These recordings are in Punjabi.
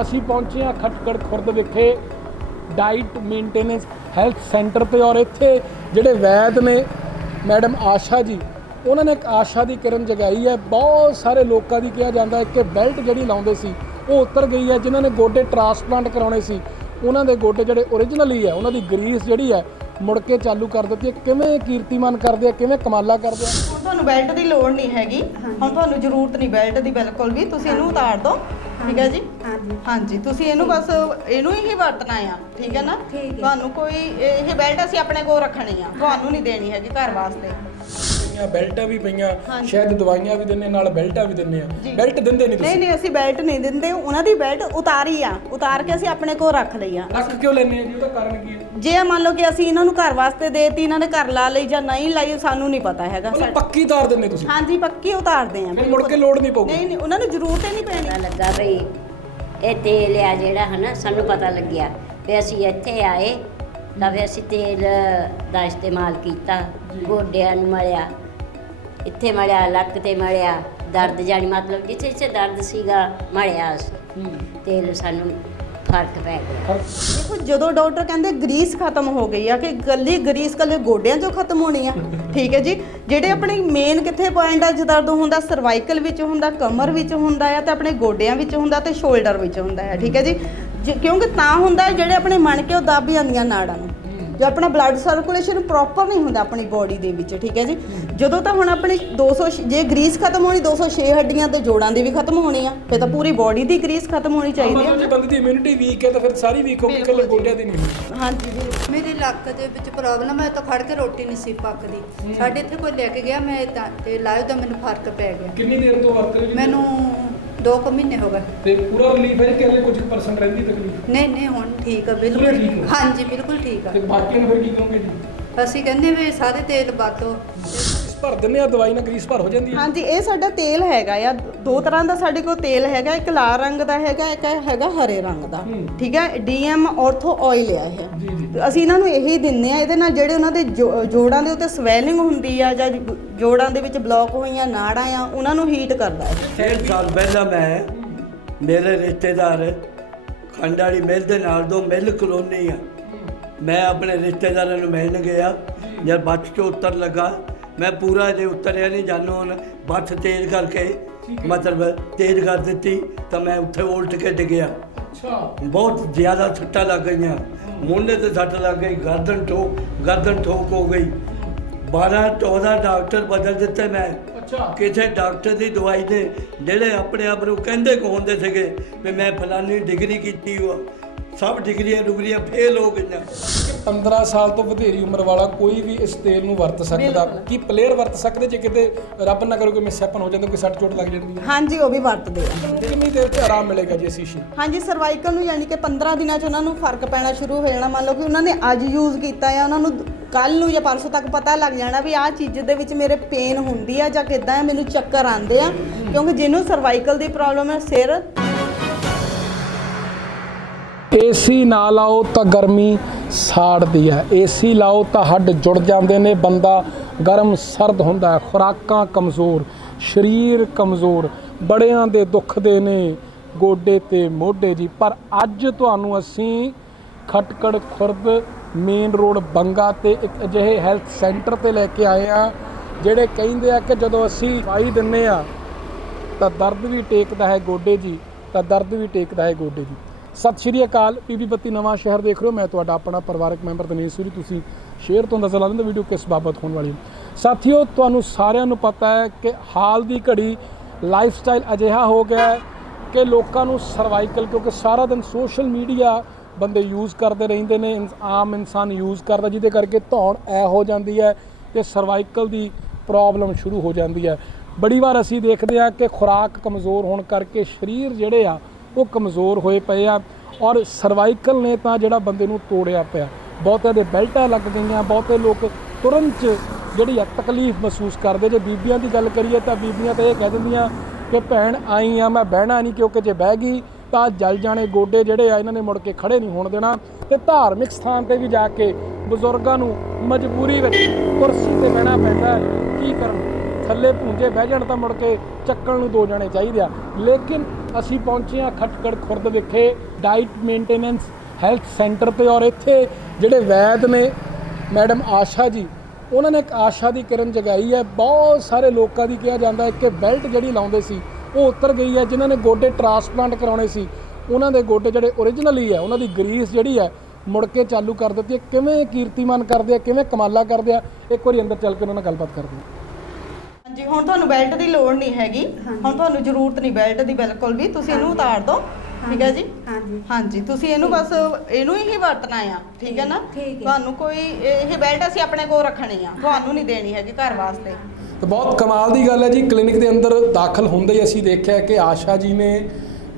ਅਸੀਂ ਪਹੁੰਚੇ ਹਾਂ ਖਟਕੜ ਖੁਰਦ ਵਿਖੇ ਡਾਈਟ ਮੇਨਟੇਨੈਂਸ ਹੈਲਥ ਸੈਂਟਰ ਤੇ ਔਰ ਇੱਥੇ ਜਿਹੜੇ ਵੈਦ ਨੇ ਮੈਡਮ ਆਸ਼ਾ ਜੀ ਉਹਨਾਂ ਨੇ ਇੱਕ ਆਸ਼ਾ ਦੀ ਕਿਰਨ ਜਗਾਈ ਹੈ। ਬਹੁਤ ਸਾਰੇ ਲੋਕਾਂ ਦੀ ਕਿਹਾ ਜਾਂਦਾ ਹੈ ਕਿ ਬੈਲਟ ਜਿਹੜੀ ਲਾਉਂਦੇ ਸੀ ਉਹ ਉਤਰ ਗਈ ਹੈ। ਜਿਨ੍ਹਾਂ ਨੇ ਗੋਡੇ ਟ੍ਰਾਂਸਪਲਾਂਟ ਕਰਾਉਣੇ ਸੀ ਉਹਨਾਂ ਦੇ ਗੋਡੇ ਜਿਹੜੇ ਓਰੀਜਨਲੀ ਹੈ ਉਹਨਾਂ ਦੀ ਗਰੀਸ ਜਿਹੜੀ ਹੈ ਮੁੜ ਕੇ ਚਾਲੂ ਕਰ ਦਿੱਤੀ ਹੈ। ਕਿਵੇਂ ਕੀਰਤੀਮਾਨ ਕਰਦੇ ਆ ਕਿਵੇਂ ਕਮਾਲਾ ਕਰਦੇ ਆ? ਹੁਣ ਤੁਹਾਨੂੰ ਬੈਲਟ ਦੀ ਲੋੜ ਨਹੀਂ ਹੈਗੀ। ਹੁਣ ਤੁਹਾਨੂੰ ਜ਼ਰੂਰਤ ਨਹੀਂ ਬੈਲਟ ਦੀ ਬਿਲਕੁਲ ਵੀ। ਤੁਸੀਂ ਇਹਨੂੰ ਉਤਾਰ ਦਿਓ। ਠੀਕ ਹੈ ਜੀ? ਹਾਂਜੀ। ਹਾਂਜੀ ਤੁਸੀਂ ਇਹਨੂੰ ਬਸ ਇਹਨੂੰ ਹੀ ਵਰਤਣਾ ਆ ਠੀਕ ਹੈ ਨਾ? ਠੀਕ ਹੈ। ਤੁਹਾਨੂੰ ਕੋਈ ਇਹ ਬੈਲਟ ਅਸੀਂ ਆਪਣੇ ਕੋਲ ਰੱਖਣੀ ਆ ਤੁਹਾਨੂੰ ਨਹੀਂ ਦੇਣੀ ਹੈਗੀ ਘਰ ਵਾਸਤੇ। ਪਈਆਂ ਬੈਲਟਾਂ ਵੀ ਪਈਆਂ। ਸ਼ਾਇਦ ਦਵਾਈਆਂ ਵੀ ਦਿੰਨੇ ਨਾਲ ਬੈਲਟਾਂ ਵੀ ਦਿੰਨੇ ਆ। ਬੈਲਟ ਦਿੰਦੇ ਨਹੀਂ ਤੁਸੀਂ? ਨਹੀਂ ਅਸੀਂ ਬੈਲਟ ਨਹੀਂ ਦਿੰਦੇ ਉਹਨਾਂ ਦੀ ਬੈਲਟ ਉਤਾਰੀ ਆ ਉਤਾਰ ਕੇ ਅਸੀਂ ਆਪਣੇ ਕੋਲ ਰੱਖ ਲਈ ਆ। ਰੱਖ ਕਿਉਂ ਲੈਂਦੇ ਆ ਜੀ? ਉਹਦਾ ਕਾਰਨ ਕੀ ਹੈ? ਜੇ ਮੰਨ ਲਓ ਕਿ ਅਸੀਂ ਇਹਨਾਂ ਨੂੰ ਘਰ ਵਾਸਤੇ ਦੇਤੀ ਇਹਨਾਂ ਨੇ ਘਰ ਲਾ ਲਈ ਜਾਂ ਨਹੀਂ ਲਾਈ ਸਾਨੂੰ ਨਹੀਂ ਪਤਾ ਹੈਗਾ ਮਤਲਬ ਪੱਕੀ ਤਾਰ ਦਿੰਦੇ ਤੁਸੀਂ? ਹਾਂਜੀ ਪੱਕੀ ਉਤਾਰਦੇ ਆ ਫਿਰ ਮੁੜ ਕੇ ਲੋੜ ਨਹੀਂ ਪਊਗੀ। ਨਹੀਂ ਨਹੀਂ ਉਹਨਾਂ ਨੂੰ ਜ਼ਰੂਰਤ ਹੀ ਨਹੀਂ ਪੈਣੀ। ਲੱਗਾ ਬਈ ਇਹ ਤੇਲ ਆ ਜਿਹੜਾ ਹਨਾ ਸਾਨੂੰ ਪਤਾ ਲੱਗਿਆ ਵੀ ਅਸੀਂ ਇੱਥੇ ਆਏ ਤਾਂ ਵੀ ਅਸੀਂ ਤੇਲ ਦਾ ਇਸਤੇਮਾਲ ਕੀਤਾ ਗੋਡਿਆਂ ਨੂੰ ਮਲਿਆ। ਇੱਥੇ ਮਲਿਆ ਲੱਕ ਤੇ ਮਲਿਆ ਦਰਦ ਜਾਣੀ ਮਤਲਬ ਜਿੱਥੇ ਜਿੱਥੇ ਦਰਦ ਸੀਗਾ ਮਲਿਆ ਅਸੀਂ ਤੇਲ ਸਾਨੂੰ ਫ਼ਰਕ ਪੈ ਗਿਆ। ਦੇਖੋ ਜਦੋਂ ਡਾਕਟਰ ਕਹਿੰਦੇ ਗਰੀਸ ਖਤਮ ਹੋ ਗਈ ਆ ਕਿ ਗੱਲੀ ਗਰੀਸ ਕੱਲੇ ਗੋਡਿਆਂ 'ਚੋਂ ਖਤਮ ਹੋਣੀ ਆ ਠੀਕ ਹੈ ਜੀ? ਜਿਹੜੇ ਆਪਣੇ ਮੇਨ ਕਿੱਥੇ ਪੁਆਇੰਟ ਆ ਦਰਦ ਹੁੰਦਾ ਸਰਵਾਈਕਲ ਵਿੱਚ ਹੁੰਦਾ ਕਮਰ ਵਿੱਚ ਹੁੰਦਾ ਆ ਤੇ ਆਪਣੇ ਗੋਡਿਆਂ ਵਿੱਚ ਹੁੰਦਾ ਤੇ ਸ਼ੋਲਡਰ ਵਿੱਚ ਹੁੰਦਾ ਹੈ ਠੀਕ ਹੈ ਜੀ? ਜੇ- ਕਿਉਂਕਿ ਤਾਂ ਹੁੰਦਾ ਹੈ ਜਿਹੜੇ ਆਪਣੇ ਮਣ ਕੇ ਉਹ ਦੱਬ ਜਾਂਦੀਆਂ ਨਾੜਾਂ ਨੂੰ। ਜੋ ਆਪਣਾ ਬਲੱਡ ਸਰਕੂਲੇਸ਼ਨ ਪ੍ਰੋਪਰ ਨਹੀਂ ਹੁੰਦਾ ਆਪਣੀ ਬੋਡੀ ਦੇ ਵਿੱਚ ਠੀਕ ਹੈ ਜੀ? ਜਦੋਂ ਤਾਂ ਹੁਣ ਆਪਣੀ 200 ਛ- ਜੇ ਗਰੀਸ ਖਤਮ ਹੋਣੀ 206 ਹੱਡੀਆਂ ਤੇ ਜੋੜਾਂ ਦੀ ਵੀ ਖਤਮ ਹੋਣੀ ਆ ਫਿਰ ਤਾਂ ਪੂਰੀ ਬੋਡੀ ਦੀ ਗਰੀਸ ਖਤਮ ਹੋਣੀ ਚਾਹੀਦੀ ਮਤਲਬ ਜੇ ਹੈ ਬੰਦੇ ਦੀ ਇਮਿਊਨਿਟੀ ਵੀਕ ਹੈ ਤਾਂ ਫਿਰ ਸਾਰੀ ਵੀਕ ਹੋਊਗੀ ਇਕੱਲੇ ਗੋਡਿਆਂ ਦੀ ਨਹੀਂ ਹਾਂਜੀ ਜੀ। ਮੇਰੀ ਲੱਕ ਦੇ ਵਿੱਚ ਪ੍ਰੋਬਲਮ ਹੈ ਤਾਂ ਖੜ ਕੇ ਰੋਟੀ ਨਹੀਂ ਸੀ ਪੱਕਦੀ। ਸਾਡੇ ਇੱਥੇ ਕੋਈ ਲੈ ਕੇ ਗਿਆ ਮੈਂ ਤਾਂ ਤੇ ਲਾਇਓ ਤਾਂ ਮੈਨੂੰ ਫ਼ਰਕ ਪੈ ਗਿਆ। ਕਿੰਨੀ ਦੇਰ ਤੋਂ ਵਰਤ ਰਹੇ ਜੀ ਮੈਨੂੰ 2 ਕੁ ਮਹੀਨੇ ਹੋ ਗਏ। ਤੇ ਪੂਰਾ ਰਿਲੀਫ ਹੈ ਕਿ ਹਲੇ ਕੁਝ ਪਰਸੈਂਟ ਰਹਿੰਦੀ ਤਕਲੀਫ? ਨਹੀਂ ਨਹੀਂ ਹੁਣ ਠੀਕ ਆ ਬਿਲਕੁਲ ਠੀਕ ਹੋ? ਹਾਂਜੀ ਬਿਲਕੁਲ ਠੀਕ ਆ। ਤੇ ਬਾਕੀ ਨੂੰ ਫਿਰ ਕੀ ਕਹੋਗੇ ਜੀ? ਅਸੀਂ ਕਹਿੰਦੇ ਵੀ ਸਾਰੇ ਤੇਲ ਵਰਤੋ। ਇਸ ਭਰ ਦਿੰਦੇ ਆ ਦਵਾਈ ਨਾਲ ਗਰੀਸ ਭਰ ਹੋ ਜਾਂਦੀ ਹੈ ਹਾਂਜੀ ਇਹ ਸਾਡਾ ਤੇਲ ਹੈਗਾ ਆ। ਦੋ ਤਰ੍ਹਾਂ ਦਾ ਸਾਡੇ ਕੋਲ ਤੇਲ ਹੈਗਾ ਇੱਕ ਲਾਲ ਰੰਗ ਦਾ ਹੈਗਾ ਇੱਕ ਹੈਗਾ ਹਰੇ ਰੰਗ ਦਾ। ਹੂੰ। ਠੀਕ ਹੈ ਡੀਐਮ ਆਰਥੋ ਆਇਲ ਆ ਇਹ। ਜੀ ਜੀ। ਤੇ ਅਸੀਂ ਇਹਨਾਂ ਨੂੰ ਇਹੀ ਦਿੰਨੇ ਆ ਇਹਦੇ ਨਾਲ ਜਿਹੜੇ ਉਹਨਾਂ ਦੇ ਜੋ- ਜੋੜਾਂ ਦੇ ਉੱਤੇ ਸਵੈਲਿੰਗ ਹੁੰਦੀ ਆ ਜਾਂ ਜੋੜਾਂ ਦੇ ਵਿੱਚ ਬਲੌਕ ਹੋਈਆਂ ਨਾੜਾਂ ਆ ਉਹਨਾਂ ਨੂੰ ਹੀਟ ਕਰਦਾ ਹੈ ਡੇਢ ਸਾਲ ਪਹਿਲਾਂ ਮੈਂ ਮੇਰੇ ਰਿਸ਼ਤੇਦਾਰ ਖੰਡ ਵਾਲੀ ਮਿਲ ਦੇ ਨਾਲ ਦੋ ਮਿਲ ਕਲੋਨੀ ਆ। ਮੈਂ ਆਪਣੇ ਰਿਸ਼ਤੇਦਾਰਾਂ ਨੂੰ ਮਿਲਣ ਗਿਆ ਜਦ ਬੱਸ 'ਚੋਂ ਉਤਰ ਲੱਗਾ ਮੈਂ ਪੂਰਾ ਜੇ ਉਤਰਿਆ ਨਹੀਂ ਜਾਨੋ ਹੁਣ ਬੱਸ ਤੇਜ਼ ਕਰਕੇ ਮਤਲਬ ਤੇਜ਼ ਕਰ ਦਿੱਤੀ ਤਾਂ ਮੈਂ ਉੱਥੇ ਉਲਟ ਕੇ ਡਿੱਗਿਆ ਅੱਛਾ। ਬਹੁਤ ਜ਼ਿਆਦਾ ਸੱਟਾਂ ਲੱਗ ਗਈਆਂ। ਮੁੰਡੇ ਤੇ ਸੱਟ ਲੱਗ ਗਈ ਗਰਦਨ ਠੋਕ ਗਰਦਨ ਠੋਕ ਹੋ ਗਈ। 12 14 ਡਾਕਟਰ ਬਦਲ ਦਿੱਤੇ ਮੈਂ। ਅੱਛਾ। ਕਿਸੇ ਡਾਕਟਰ ਦੀ ਦਵਾਈ ਦੇ ਜਿਹੜੇ ਆਪਣੇ ਆਪ ਨੂੰ ਕਹਿੰਦੇ ਕੋ ਹੁੰਦੇ ਸੀਗੇ ਵੀ ਮੈਂ ਫਲਾਨੀ ਡਿਗਰੀ ਕੀਤੀ ਹੋ ਸਭ ਡਿਗਰੀਆਂ ਡੁਗਰੀਆਂ ਫੇਲ ਹੋ ਗਈਆਂ। ਕਿ 15 ਸਾਲ ਤੋਂ ਵਧੇਰੀ ਉਮਰ ਵਾਲਾ ਕੋਈ ਵੀ ਇਸ ਤੇਲ ਨੂੰ ਵਰਤ ਸਕਦਾ। ਕੀ ਪਲੇਅਰ ਵਰਤ ਸਕਦੇ ਜੇ ਕਿਤੇ ਰੱਬ ਨਾ ਕਰੇ ਕੋਈ ਮਿਸਹੈਪਨ ਹੋ ਜਾਂਦਾ ਕੋਈ ਸੱਟ ਚੋਟ ਲੱਗ ਜਾਂਦੀ ਹੈ? ਹਾਂਜੀ ਉਹ ਵੀ ਵਰਤਦੇ ਆ। ਕਿੰਨੀ ਦੇਰ ਚ ਆਰਾਮ ਮਿਲੇਗਾ ਜੀ ਇਸ਼ੂ ਹਾਂਜੀ ਸਰਵਾਈਕਲ ਨੂੰ ਯਾਨੀ ਕਿ 15 ਦਿਨਾਂ 'ਚ ਉਹਨਾਂ ਨੂੰ ਫ਼ਰਕ ਪੈਣਾ ਸ਼ੁਰੂ ਹੋ ਜਾਣਾ। ਮੰਨ ਲਓ ਕਿ ਉਹਨਾਂ ਨੇ ਅੱਜ ਯੂਜ਼ ਕੀਤਾ ਆ ਉਹਨਾਂ ਨੂੰ ਕੱਲ ਨੂੰ ਜਾਂ ਪਰਸੋਂ ਤੱਕ ਪਤਾ ਲੱਗ ਜਾਣਾ ਵੀ ਆਹ ਚੀਜ਼ ਦੇ ਵਿੱਚ ਮੇਰੇ ਪੇਨ ਹੁੰਦੀ ਆ ਜਾਂ ਕਿਦਾਂ ਹੈ ਮੈਨੂੰ ਚੱਕਰ ਆਉਂਦੇ ਆ, ਕਿਉਂਕਿ ਜਿਹਨੂੰ ਸਰਵਾਈਕਲ ਦੀ ਪ੍ਰੋਬਲਮ ਹੈ ਸਿਰ ਏਸੀ ਨਾ ਲਾਓ ਤਾਂ ਗਰਮੀ ਸਾੜਦੀ ਹੈ ਏਸੀ ਲਾਓ ਤਾਂ ਹੱਡ ਜੁੜ ਜਾਂਦੇ ਨੇ, ਬੰਦਾ ਗਰਮ ਸਰਦ ਹੁੰਦਾ ਖੁਰਾਕਾਂ ਕਮਜ਼ੋਰ, ਸਰੀਰ ਕਮਜ਼ੋਰ, ਬੜਿਆਂ ਦੇ ਦੁੱਖ ਦੇ ਨੇ, ਗੋਡੇ ਤੇ ਮੋਢੇ ਜੀ। ਪਰ ਅੱਜ ਤੁਹਾਨੂੰ ਅਸੀਂ ਖਟਕੜ ਖੁਰਦ ਮੇਨ ਰੋਡ ਬੰਗਾ ਤੇ ਇੱਕ ਅਜਿਹੇ ਹੈਲਥ ਸੈਂਟਰ ਤੇ ਲੈ ਕੇ ਆਏ ਆ, ਜਿਹੜੇ ਕਹਿੰਦੇ ਆ ਕਿ ਜਦੋਂ ਅਸੀਂ ਦਵਾਈ ਦਿੰਨੇ ਆ, ਤਾਂ ਦਰਦ ਵੀ ਟੇਕਦਾ ਹੈ ਗੋਡੇ ਜੀ, ਤਾਂ ਦਰਦ ਵੀ ਟੇਕਦਾ ਹੈ ਗੋਡੇ ਜੀ। ਸਤਿ ਸ਼੍ਰੀ ਅਕਾਲ ਪੀਬੀ ਬੱਤੀ ਨਵਾਂ ਸ਼ਹਿਰ ਦੇਖ ਰਹੇ ਹੋ, ਮੈਂ ਤੁਹਾਡਾ ਆਪਣਾ ਪਰਿਵਾਰਕ ਮੈਂਬਰ ਦਿਨੇਸ਼ ਸੂਰੀ, ਤੁਸੀਂ ਸ਼ੇਅਰ ਤੋਂ ਨਜ਼ਰ ਲਾ ਲੈਂਦੇ ਵੀਡੀਓ ਕਿਸ ਬਾਬਤ ਹੋਣ ਵਾਲੀ ਹੈ। ਸਾਥੀਓ, ਤੁਹਾਨੂੰ ਸਾਰਿਆਂ ਨੂੰ ਪਤਾ ਹੈ ਕਿ ਹਾਲ ਦੀ ਘੜੀ ਲਾਈਫ ਸਟਾਈਲ ਅਜਿਹਾ ਹੋ ਗਿਆ ਹੈ ਕਿ ਲੋਕਾਂ ਨੂੰ ਸਰਵਾਈਕਲ ਕਿਉਂਕਿ ਸਾਰਾ ਦਿਨ ਸੋਸ਼ਲ ਮੀਡੀਆ ਬੰਦੇ ਯੂਜ਼ ਕਰਦੇ ਰਹਿੰਦੇ ਨੇ, ਇਨਸ- ਆਮ ਇਨਸਾਨ ਯੂਜ਼ ਕਰਦਾ, ਜਿਹਦੇ ਕਰਕੇ ਧੌਣ ਐ ਹੋ ਜਾਂਦੀ ਹੈ ਤੇ ਸਰਵਾਈਕਲ ਦੀ ਪ੍ਰੋਬਲਮ ਸ਼ੁਰੂ ਹੋ ਜਾਂਦੀ ਹੈ। ਬੜੀ ਵਾਰ ਅਸੀਂ ਦੇਖਦੇ ਹਾਂ ਕਿ ਖੁਰਾਕ ਕਮਜ਼ੋਰ ਹੋਣ ਕਰਕੇ ਸਰੀਰ ਜਿਹੜੇ ਆ, ਉਹ ਕਮਜ਼ੋਰ ਹੋਏ ਪਏ ਆ ਔਰ ਸਰਵਾਈਕਲ ਨੇ ਤਾਂ ਜਿਹੜਾ ਬੰਦੇ ਨੂੰ ਤੋੜਿਆ ਪਿਆ। ਬਹੁਤਿਆਂ ਦੇ ਬੈਲਟਾਂ ਲੱਗ ਗਈਆਂ, ਬਹੁਤੇ ਲੋਕ ਤੁਰਨ 'ਚ ਜਿਹੜੀ ਆ ਤਕਲੀਫ ਮਹਿਸੂਸ ਕਰਦੇ। ਜੇ ਬੀਬੀਆਂ ਦੀ ਗੱਲ ਕਰੀਏ ਤਾਂ ਬੀਬੀਆਂ ਤਾਂ ਇਹ ਕਹਿ ਦਿੰਦੀਆਂ ਕਿ ਭੈਣ ਆਈ ਆ, ਮੈਂ ਬਹਿਣਾ ਨਹੀਂ ਕਿਉਂਕਿ ਜੇ ਬਹਿ ਗਈ ਤਾਂ ਜਲ ਜਾਣੇ ਗੋਡੇ ਜਿਹੜੇ ਆ, ਇਹਨਾਂ ਨੇ ਮੁੜ ਕੇ ਖੜੇ ਨਹੀਂ ਹੋਣ ਦੇਣਾ ਤੇ ਧਾਰਮਿਕ ਸਥਾਨ ਤੇ ਵੀ ਜਾ ਕੇ ਬਜ਼ੁਰਗਾਂ ਨੂੰ ਮਜਬੂਰੀ ਵਿੱਚ ਕੁਰਸੀ ਤੇ ਬਹਿਣਾ ਪੈਂਦਾ ਕੀ ਕਰਨ? ਥੱਲੇ ਭੁੰਜੇ ਬਹਿ ਜਾਣ ਤਾਂ ਮੁੜ ਕੇ ਚੱਕਣ ਨੂੰ ਦੋ ਜਾਣੇ ਚਾਹੀਦੇ ਆ। ਲੇਕਿਨ ਅਸੀਂ ਪਹੁੰਚੇ ਆ ਖਟਕੜ ਖੁਰਦ ਵਿਖੇ ਡਾਈਟ ਮੇਨਟੇਨੈਂਸ ਹੈਲਥ ਸੈਂਟਰ ਤੇ ਔਰ ਇੱਥੇ ਜਿਹੜੇ ਵੈਦ ਨੇ, ਮੈਡਮ ਆਸ਼ਾ ਜੀ, ਉਹਨਾਂ ਨੇ ਇੱਕ ਆਸ਼ਾ ਦੀ ਕਿਰਨ ਜਗਾਈ ਹੈ। ਬਹੁਤ ਸਾਰੇ ਲੋਕਾਂ ਦੀ ਕਿਹਾ ਜਾਂਦਾ ਹੈ ਕਿ ਬੈਲਟ ਜਿਹੜੀ ਲਾਉਂਦੇ ਸੀ ਉਹ ਉਤਰ ਗਈ ਹੈ ਜਿਨ੍ਹਾਂ ਨੇ ਗੋਡੇ ਟ੍ਰਾਂਸਪਲਾਂਟ ਕਰਾਉਣੇ ਸੀ। ਉਹਨਾਂ ਦੇ ਗੋਡੇ ਜਿਹੜੇ ਓਰੀਜਨਲੀ ਹੈ ਉਹਨਾਂ ਦੀ ਗਰੀਸ ਜਿਹੜੀ ਹੈ ਮੁੜ ਕੇ ਚਾਲੂ ਕਰ ਦਿੱਤੀ ਹੈ। ਕਿਵੇਂ ਕੀਰਤੀਮਾਨ ਕਰਦੇ ਆ ਕਿਵੇਂ ਕਮਾਲਾ ਕਰਦੇ ਆ ਇੱਕ ਵਾਰੀ ਅੰਦਰ ਚੱਲ ਕੇ ਉਹਨਾਂ ਨਾਲ ਗੱਲਬਾਤ ਕਰਦੇ ਆ ਹਾਂਜੀ ਹੁਣ ਤੁਹਾਨੂੰ ਬੈਲਟ ਦੀ ਲੋੜ ਨਹੀਂ ਹੈਗੀ। ਹੁਣ ਤੁਹਾਨੂੰ ਜ਼ਰੂਰਤ ਨਹੀਂ ਬੈਲਟ ਦੀ ਬਿਲਕੁਲ ਵੀ। ਤੁਸੀਂ ਇਹਨੂੰ ਉਤਾਰ ਦਿਓ। ਠੀਕ ਹੈ ਜੀ? ਹਾਂਜੀ। ਹਾਂਜੀ ਤੁਸੀਂ ਇਹਨੂੰ ਬਸ ਇਹਨੂੰ ਹੀ ਵਰਤਣਾ ਆ। ਠੀਕ ਹੈ ਨਾ? ਠੀਕ ਹੈ। ਤੁਹਾਨੂੰ ਕੋਈ ਇਹ ਬੈਲਟ ਅਸੀਂ ਆਪਣੇ ਕੋਲ ਰੱਖਣੀ ਆ। ਤੁਹਾਨੂੰ ਨਹੀਂ ਦੇਣੀ ਹੈਗੀ ਘਰ ਵਾਸਤੇ। ਤੇ ਬਹੁਤ ਕਮਾਲ ਦੀ ਗੱਲ ਹੈ ਜੀ। ਕਲੀਨਿਕ ਦੇ ਅੰਦਰ ਦਾਖਲ ਹੁੰਦੇ ਹੀ ਅਸੀਂ ਦੇਖਿਆ ਕਿ ਆਸ਼ਾ ਜੀ ਨੇ